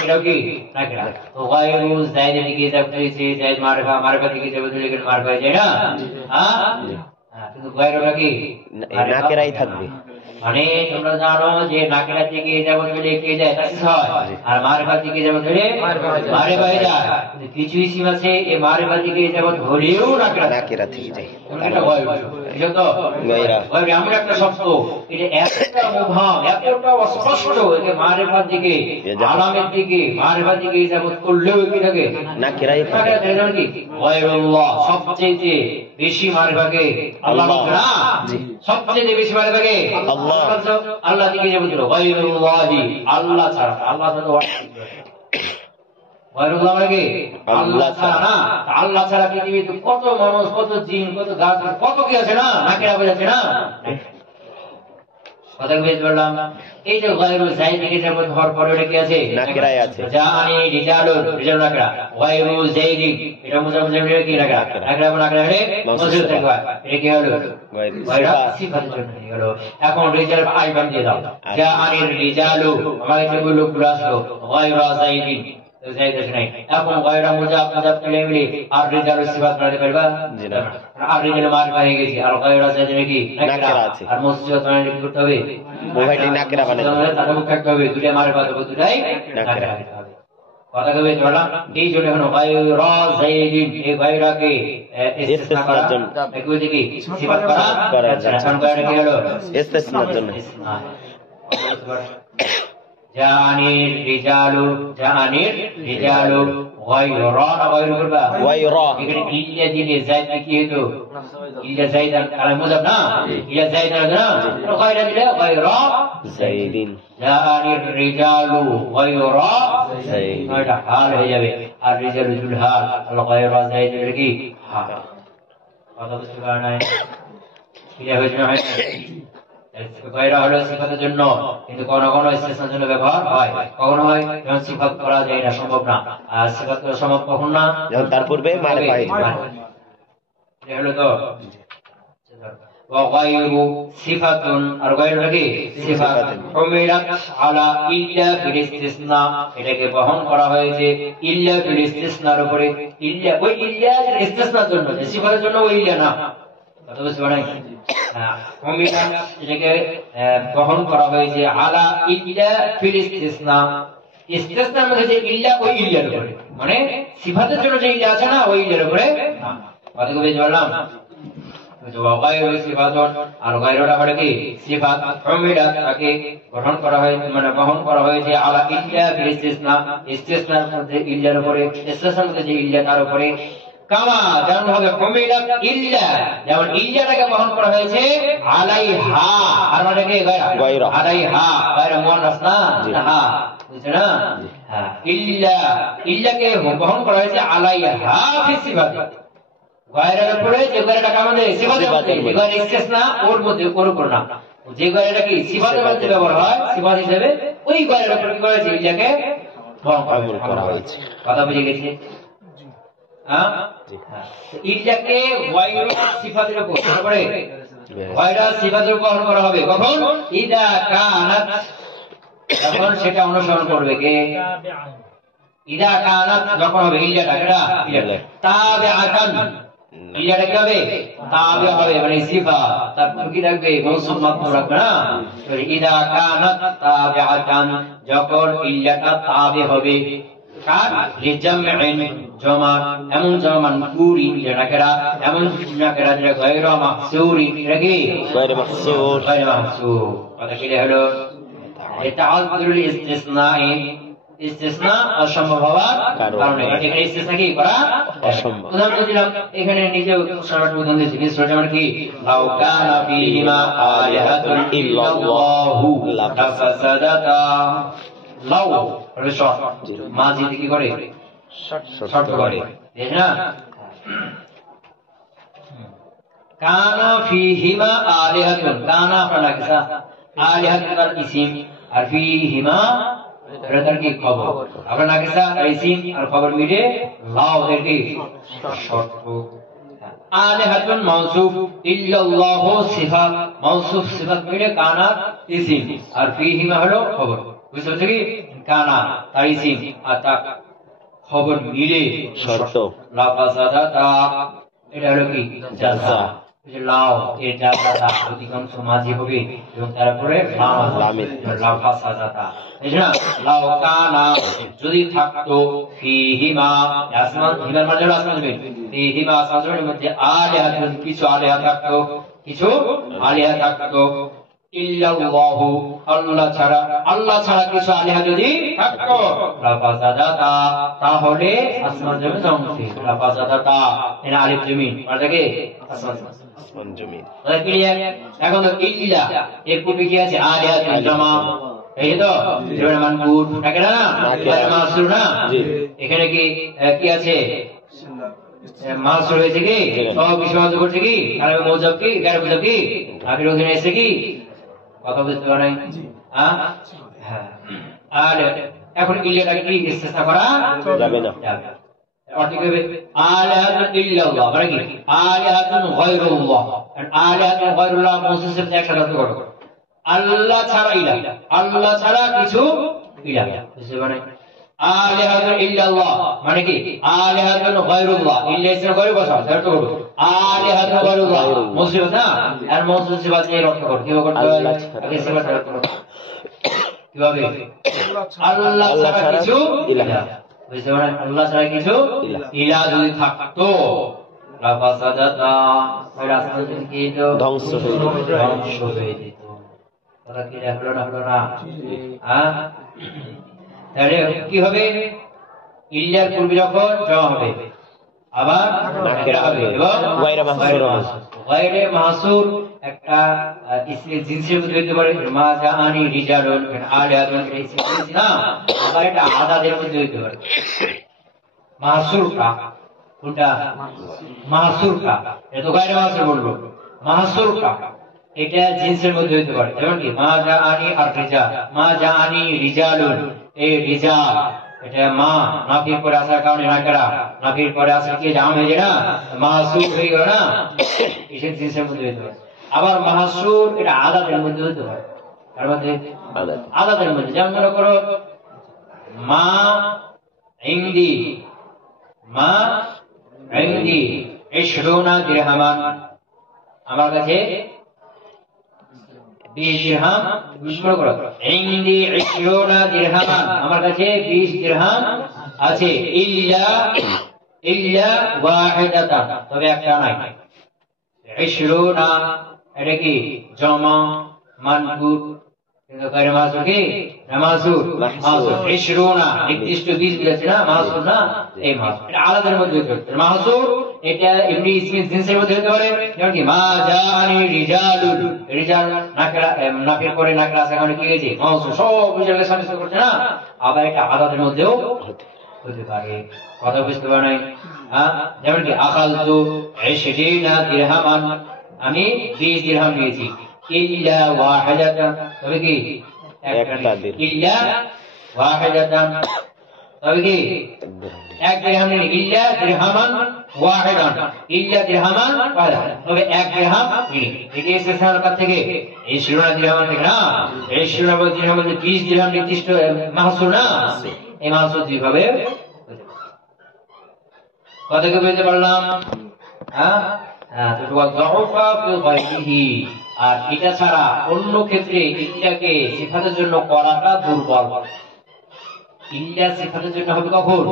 এটা কি নাকরা। তো গায়রু যায়দিন কি যা কইছে যায়দ মারফা, মারফা থেকে যাবে দিলে কি মারফা যায় না? হ্যাঁ কিন্তু গায়রুটা কি নাকেরাই থাকবে। মানে তোমরা জানো যে নাকেরা থেকে যেমন বলে কে যায় তাসিস হয়, আর মারফা থেকে যেমন বলে মারফা যায়। কিছু ইসিম আছে এই মারফা থেকে যেমন হলেও নাকেরা থেকে যায়। এটা হয় এটা তো গায়রা আমরা একটা শব্দ এটা এতটা মুবহাম এতটা অস্পষ্ট যে মারফা থেকে আলামের থেকে মারফা থেকে যেমন করলেও কি থাকে নাকেরাই থাকে। জানেন কি গায়রুল্লাহ সবচেয়ে বেশি মারফাকে আল্লাহ না, সবচেয়ে বেশি মারফাকে আল্লাহ, আল্লাহ থেকে যেমন ছিল গায়রুল্লাহি আল্লাহ ছাড়া, আল্লাহ ছাড়া গায়রুল্লাহ মানে আল্লাহ ছাড়া না। আল্লাহ ছাড়া পৃথিবীতে কত মানুষ, কত জিন, কত গাছ, কত কি আছে না, নাকেরা বোঝাচ্ছে না কথা বুঝতে পারলাম। এই যে গায়রু যায়দ থেকে যেমন হওয়ার পরে ওটা কি আছে নাকেরাই আছে। জানি রিজালুন, রিজাল নাকরা, গায়রু যায়দিন এটা মুজাফ মুজাফ কি নাকরা, নাকরা নাকরা রে মওসুফ থাকবে। এটা কি হলো গায়রা সিফাতের জন্য হলো। এখন রিজাল আইবান দিয়ে দাও জানি রিজালু, আমাদের যে লোকগুলো আসলো গায়রা যায়দিন যায়দ আছে নাই, এখন গায়রা মুজাফ মুজাফ মিলে মিলে আর রিজালু সিফাত বানাতে পারবা না। আর রিজাল মারফা হয়ে গেছে আর গায়রা যায়দিন কি নাকরা আছে, আর মওসুফ বানাতে কি করতে হবে? উভয়টি নাকেরা বানাতে হবে, তার মুখ থাকতে হবে, দুটো মারফা হবে, দুটাই নাকেরা হবে। কথা কবে বললাম এই জন্য এখন গায়রা যায়দিন এই গায়রাকে ইসতিসনা করার জন্য একই দিকে সিফাত করা এখন গায়রা কি হলো ইসতিসনার জন্য। জানির রিজালু, জানির রিজালু গায়রা না গায়রু করবা গায়রা, এখানে ইল্লা দিলে যায়দ কি হতো? ইল্লা যায়দ কালাম মুজাফ না, ইল্লা যায়দ না, তো গায়রা দিলে গায়রা যায়দিন, জানির রিজালু গায়রা যায়দিন এটা হাল হয়ে যাবে। আর রিজালু জুল হাল, আর গায়রা যায়দ এর কি হাল। কথা বুঝতে পারেন না? এটা হয়েছে না? গায়রা হলো সিফাতের জন্য, কিন্তু কোন কোন ইসতিসনার জন্য ব্যবহার হয়। কখনো হয় যখন সিফাত করা যায় না, সম্ভব না। আর সিফাত করা সম্ভব কখন না? যখন তার পূর্বে মারফা হয়। এটা হলো তো ওয়া গায়রু সিফাতুন, আর গায়রু কি সিফাত হুমিলাত আলা ইল্লা ফিল ইসতিসনা, এটাকে বহন করা হয়েছে ইল্লা ফিল ইসতিসনার উপরে। ইল্লা ওই ইল্লা ইসতিসনার জন্য, সিফাতের জন্য ওই ইল্লা না। কথা বুঝতে পারেন? হুমিলাত এটাকে বহন করা হয়েছে আলা ইল্লা ফিল ইসতিসনা, ইসতিসনার মধ্যে যে ইল্লা ওই ইল্লার উপরে, মানে সিফাতের জন্য যে ইল্লা আছে না ওই ইল্লার উপরে না। কথা বুঝতে পারলাম? গায়রু সিফাতুন, আর গায়রুটা হলো কি সিফাত হুমিলাত তাকে গঠন করা হয়েছে, মানে বহন করা হয়েছে আলা ইল্লা ফিল ইসতিসনা, ইসতিসনার মধ্যে ইল্লার উপরে, ইসতিসনার মধ্যে যে ইল্লা তার উপরে। কামা যেমন হবে হুমিলাত ইল্লা, যেমন ইল্লাটাকে বহন করা হয়েছে আলাইহা, আর মানে কি গায়রা আলাইহা, গায়রা মুআন্নাস না, হা বুঝছেন না? হ্যাঁ ইল্লা, ইল্লাকে বহন করা হয়েছে আলাইহা ফি সিফাত, গায়রার উপরে যে গায়রাটা কামানে সিফাতের মধ্যে, যে গায়রা ইসতিসনা ওর মধ্যে ওর উপর না, যে গায়রাটা কি সিফাতের মধ্যে ব্যবহার হয় সিফাত হিসেবে ওই গায়রার উপরে কি করেছে ইল্লাকে বহন করা হয়েছে। কথা বুঝে গেছে? হ্যাঁ ইল্লাকে গায়রু সিফাতের উপর তারপরে গায়রা সিফাতের উপর বহন করা হবে কখন? ইদা কানাত, যখন সেটা অনুসরণ করবে কে? ইদা কানাত যখন হবে ইল্লাটা এটা তাবিআতান, ইল্লাটা কি হবে? তাবি হবে, মানে সিফাত, তারপর কি রাখবে? মৌসুম মাকরুর রাখবে না। তো ইদা কানাত তাবিআতান, যখন ইল্লাটা তাবি হবে কার? লিজামইন জমা, এমন জমান পুরি যেটাকেরা এমন নাকেরা যেটা গায়রা মাহসুরি, এটা কি গায়রা মাহসুর, গায়রা মাহসুর। কথা কি হলো? এটা আযরুল ইসতিসনাই, ইসতিসনা অসম্ভব হওয়ার কারণে এখানে ইসতিসনা কি করা অসম্ভব। উদাহরণ দিলাম এখানে নিজে সরাসরি উদাহরণ দিয়েছি, মিশ্র যেমন কি লাউ কানা ফীহিমা আলিহাতুন ইল্লাল্লাহু লাফাসাদাতা, লাউ হলো শর্ট, মাঝি কি করে শর্ট করে, ঠিক না? কানা ফিহিমা আলিহাতুন, কানা আপনার লাগছে আলিহাতুন তার ইসিম, আর ফিহিমা এটা তার কি খবর, আপনার লাগছে ইসিম আর খবর মিলে লাও এর কি শর্ত। আলিহাতুন মাউসুফ, ইল্লাল্লাহু সিফাত, মাউসুফ সিফাত মিলে কানা ইসিম, আর ফিহিমা হলো খবর। বুঝতে পারছো কি? কানা তার ইসিম আর তার খবর মিলে শর্ত। লাফাজাদাতা এটা হলো কি জাযা, লাও এর জাযাটা অধিকাংশ মাঝি হবে এবং তারপরে লাফাজাদাতা, বুঝলা? লাও কানা যদি থাকতো ফিহিমা আসমান, হিমার মাঝে হলো আসমান জমিন, ফিহিমা আসমান জমিনের মধ্যে আলিহাতুন কিছু আলিহা থাকতো, কিছু আলিহা থাকতো, ইল্লাল্লাহু আল্লাহ ছাড়া, আল্লাহ ছাড়া কিছু আলিহা যদি থাকতো লাফাজাদাতা তাহলে আসমান জমিন ধ্বংস, লাফাজাদাতা এর আলিফ জমিন মানে কি আসমান জমিন। ক্লিয়ার? এখন তো ইল্লা এর পূর্বে কি আছে আলিহাতুন জামা, এই তো যেমন মানকুর থাকে না, মাসুর না, এখানে কি কি আছে মাসুর হয়েছে কি সব বিষয় করছে কি আর মৌজব কি গায়ব মৌজব কি আগে ওখানে এসে কি কথা বুঝতে পারেন? হ্যাঁ, আর এখন ইল্লাটাকে কি ইস্তেসনা করা যাবে না। অর্থ কি হবে? আলিহাতুন ইল্লাল্লাহ মানে কি আলিহাতুন গায়রুল্লাহ, আলিহাতুন গায়রুল্লাহ মৌসুফের সাথে একসাথে অর্থ করো, আল্লাহ ছাড়া ইলাহ, আল্লাহ ছাড়া কিছু ইলাহ। বুঝতে পারেন? আলিহাতুন ইল্লাল্লাহ মানে কি আলিহাতুন গায়রুল্লাহ, ইল্লাহ ইসরা গায়রু বসা অর্থ করো আলিহাতুন গায়রুল্লাহ মৌসুফ না, আর মৌসুফ সিফাত এর অর্থ করো কিভাবে করতে হয়? আগে সিফাত অর্থ করো কিভাবে? আল্লাহ ছাড়া কিছু ইলাহ। বুঝতে পারেন? আল্লাহ ছাড়া কিছু ইলাহ যদি থাকতো লাফাসাদাতা তাহলে আসমান জমিন কি হতো? ধ্বংস হয়ে যেত। ধ্বংস হয়ে যেত। কথা কি হলো না? হলো না? হ্যাঁ, তাহলে কি হবে? ইল্লার পূর্বে যখন জমা হবে আবার নাকিরা হবে এবং গায়রে মাহসুর, গায়রে মাহসুর একটা ইসমে জিনসের মধ্যে হতে পারে, মা জাআনি রিজালুন আলিহাতুন এটা ইসমে জিনস না, আবার এটা আদাদের মধ্যে হতে পারে। মাহসুরটা কোনটা? মাহসুরটা এটা তো গায়রে মাহসুর বলবো, মাহসুরটা এটা জিনসের মধ্যে হতে পারে, যেমন কি মা জাআনি আর রিজাল, মা জাআনি রিজালুন, এই রিজাল এটা মা নাফির পরে আসার কারণে নাকিরা, নাফির পরে আসার কি জাম হয়ে যায় না, মাহসুর হয়ে গেল না, এসব জিনিসের মধ্যে হতে পারে। আবার মাহসুর এটা আদাদের মধ্যে হতে পারে, তার মধ্যে আদাদের মধ্যে, যেমন মনে করো মা ইনদি, মা ইনদি 20 দিরহামান, আমার কাছে 20 দিরহাম, মনে করো ইনদি 20 দিরহামান, আমার কাছে 20 দিরহাম আছে, ইল্লা ওয়াহিদাতান তবে একটা নাই, 20 এটা কি জমা মানকুর কিন্তু গায়রে মাহসুর কি মাহসুর, মাহসুর 20 নির্দিষ্ট 20 বলেছে না, মাহসুর না, এই মাহসুর এটা আলাদার মধ্যে হতে পারে। মাহসুর এটা এমনি ইসমে জিনসের মধ্যে হতে পারে, যেমন কি মা জাআনি রিজালুন, রিজাল নাকিরা নাফির পরে নাকিরা আছে কারণে কি হয়েছে মাহসুর, সব রিজালকে সামিল করছে না, আবার এটা আলাদার মধ্যেও হতে পারে। কথা বুঝতে পারেন? হ্যাঁ, যেমন কি আকালতু 20 দিরহামান, আমি 20 দিরহাম নিয়েছি, ইল্লা ওয়াহিদাতান তবে কি একটা দিরহাম, ইল্লা ওয়াহিদাতান তবে কি এক দিরহাম নেই, ইল্লা দিরহামান ওয়াহিদান, ইল্লা দিরহামান ওয়াহিদান তবে এক দিরহাম নেই। এটা এসে সরকার থেকে 20 দিরহাম থেকে না, 20 দিরহাম বলতে 20 দিরহাম নির্দিষ্ট মাহসুর না, এই মাহসুর যেভাবে কতকে বুঝতে পারলাম? হ্যাঁ, আর এটা ছাড়া অন্য ক্ষেত্রে ইল্লাকে সিফাতের জন্য করাটা দুর্বল। ইল্লা সিফাতের জন্য হবে কখন?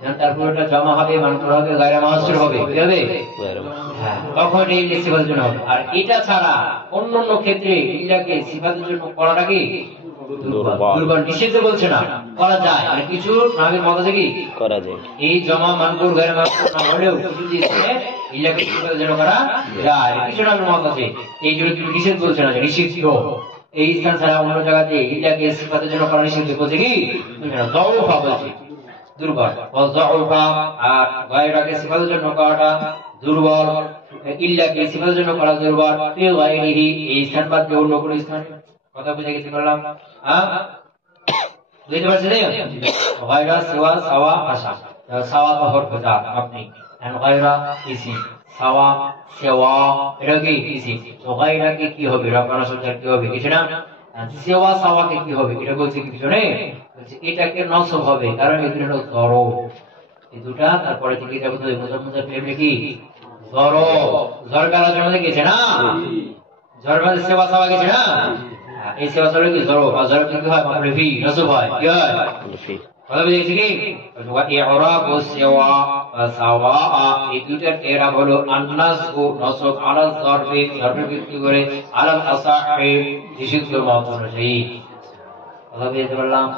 যখন তারপর ওটা জমা হবে, মানকুর হবে, গায়রে মাহসুর হবে, কি হবে? হ্যাঁ, তখন এই ইল্লা সিফাতের জন্য হবে। আর এটা ছাড়া অন্য ক্ষেত্রে ইল্লাকে সিফাতের জন্য করাটা কি দুর্বল, নিষিদ্ধ বলছে না, করা যায়, আর কিছু নামের মত থেকে করা যায়। এই জমা মানকুর গায়রে মাহসুর না হলেও কিছু জিনিসে ইল্লাকে সিফাতের জন্য করা যায়, কিছু নামের মত আছে, এই জন্য কিছু নিষেধ বলছে না, নিষিদ্ধ। এই স্থান ছাড়া অন্য জায়গাতে ইল্লাকে সিফাতের জন্য করা নিষিদ্ধ বলছে কি যাওফা বলছে দুর্বল, আর গায়রাকে সিফাতের জন্য করাটা দুর্বল, ইল্লাকে সিফাতের জন্য করা দুর্বল, ফি গায়রিহি এই স্থান বাদ দিয়ে অন্য কোনো স্থান। কথা বুঝে গেছি বললাম? হ্যাঁ, বুঝতে পারছেন? গায়রা সিওয়া সাওয়া আশা, সাওয়া তো হরফ জার আপনি, আর গায়রা ইসি, সাওয়া সিওয়া এটা কি ইসি, তো গায়রা কি হবে, রফা নসব কি হবে, কিছু না। সিওয়া সাওয়া কি হবে, এটা বলছে কি পিছনে, বলছে এটাকে নসব হবে, কারণ এগুলো হলো জরব, এই দুটা। তারপরে কি এটা বলতে মুজাফ মুজাফ এমনি কি জরব, জরকার জন্য গেছে না, জরবাদ সেবা সাওয়া গেছে না, এই সেবা সাওয়া কি জরব, আর জরব কি হয়, মাফুল ফি নসব হয়, কি হয়, কথা বুঝেছি কি? ইরাব ও সিওয়া সাওয়া এই দুটার ইরাব হলো আন্নাস ও নসব আলা জরবে, জরবে ভিত্তি করে, আলাল আসাহি বিশুদ্ধ মত অনুযায়ী। কথা বুঝতে পারলাম?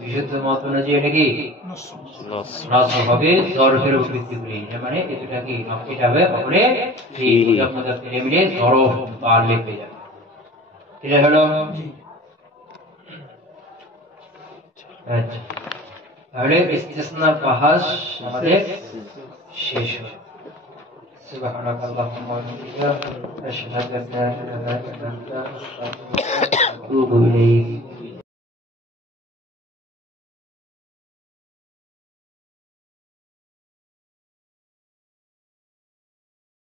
বিশুদ্ধ মত অনুযায়ী এটা কি নসব হবে জরবের উপর ভিত্তি করে, মানে এই দুটা কি এটা হবে মাফুলে ফি, মুজাফ মুজাফ মিলে জরব পারলে পেয়ে যাবে। এটা হলো আচ্ছা, তাহলে ইস্তিসনার বাহাস আমাদের শেষ হলো। সুবহানাল্লাহি ওয়া বিহামদিহি, আশহাদু আল্লা ইলাহা ইল্লা আনতা, আস্তাগফিরুকা ওয়া আতুবু ইলাইক।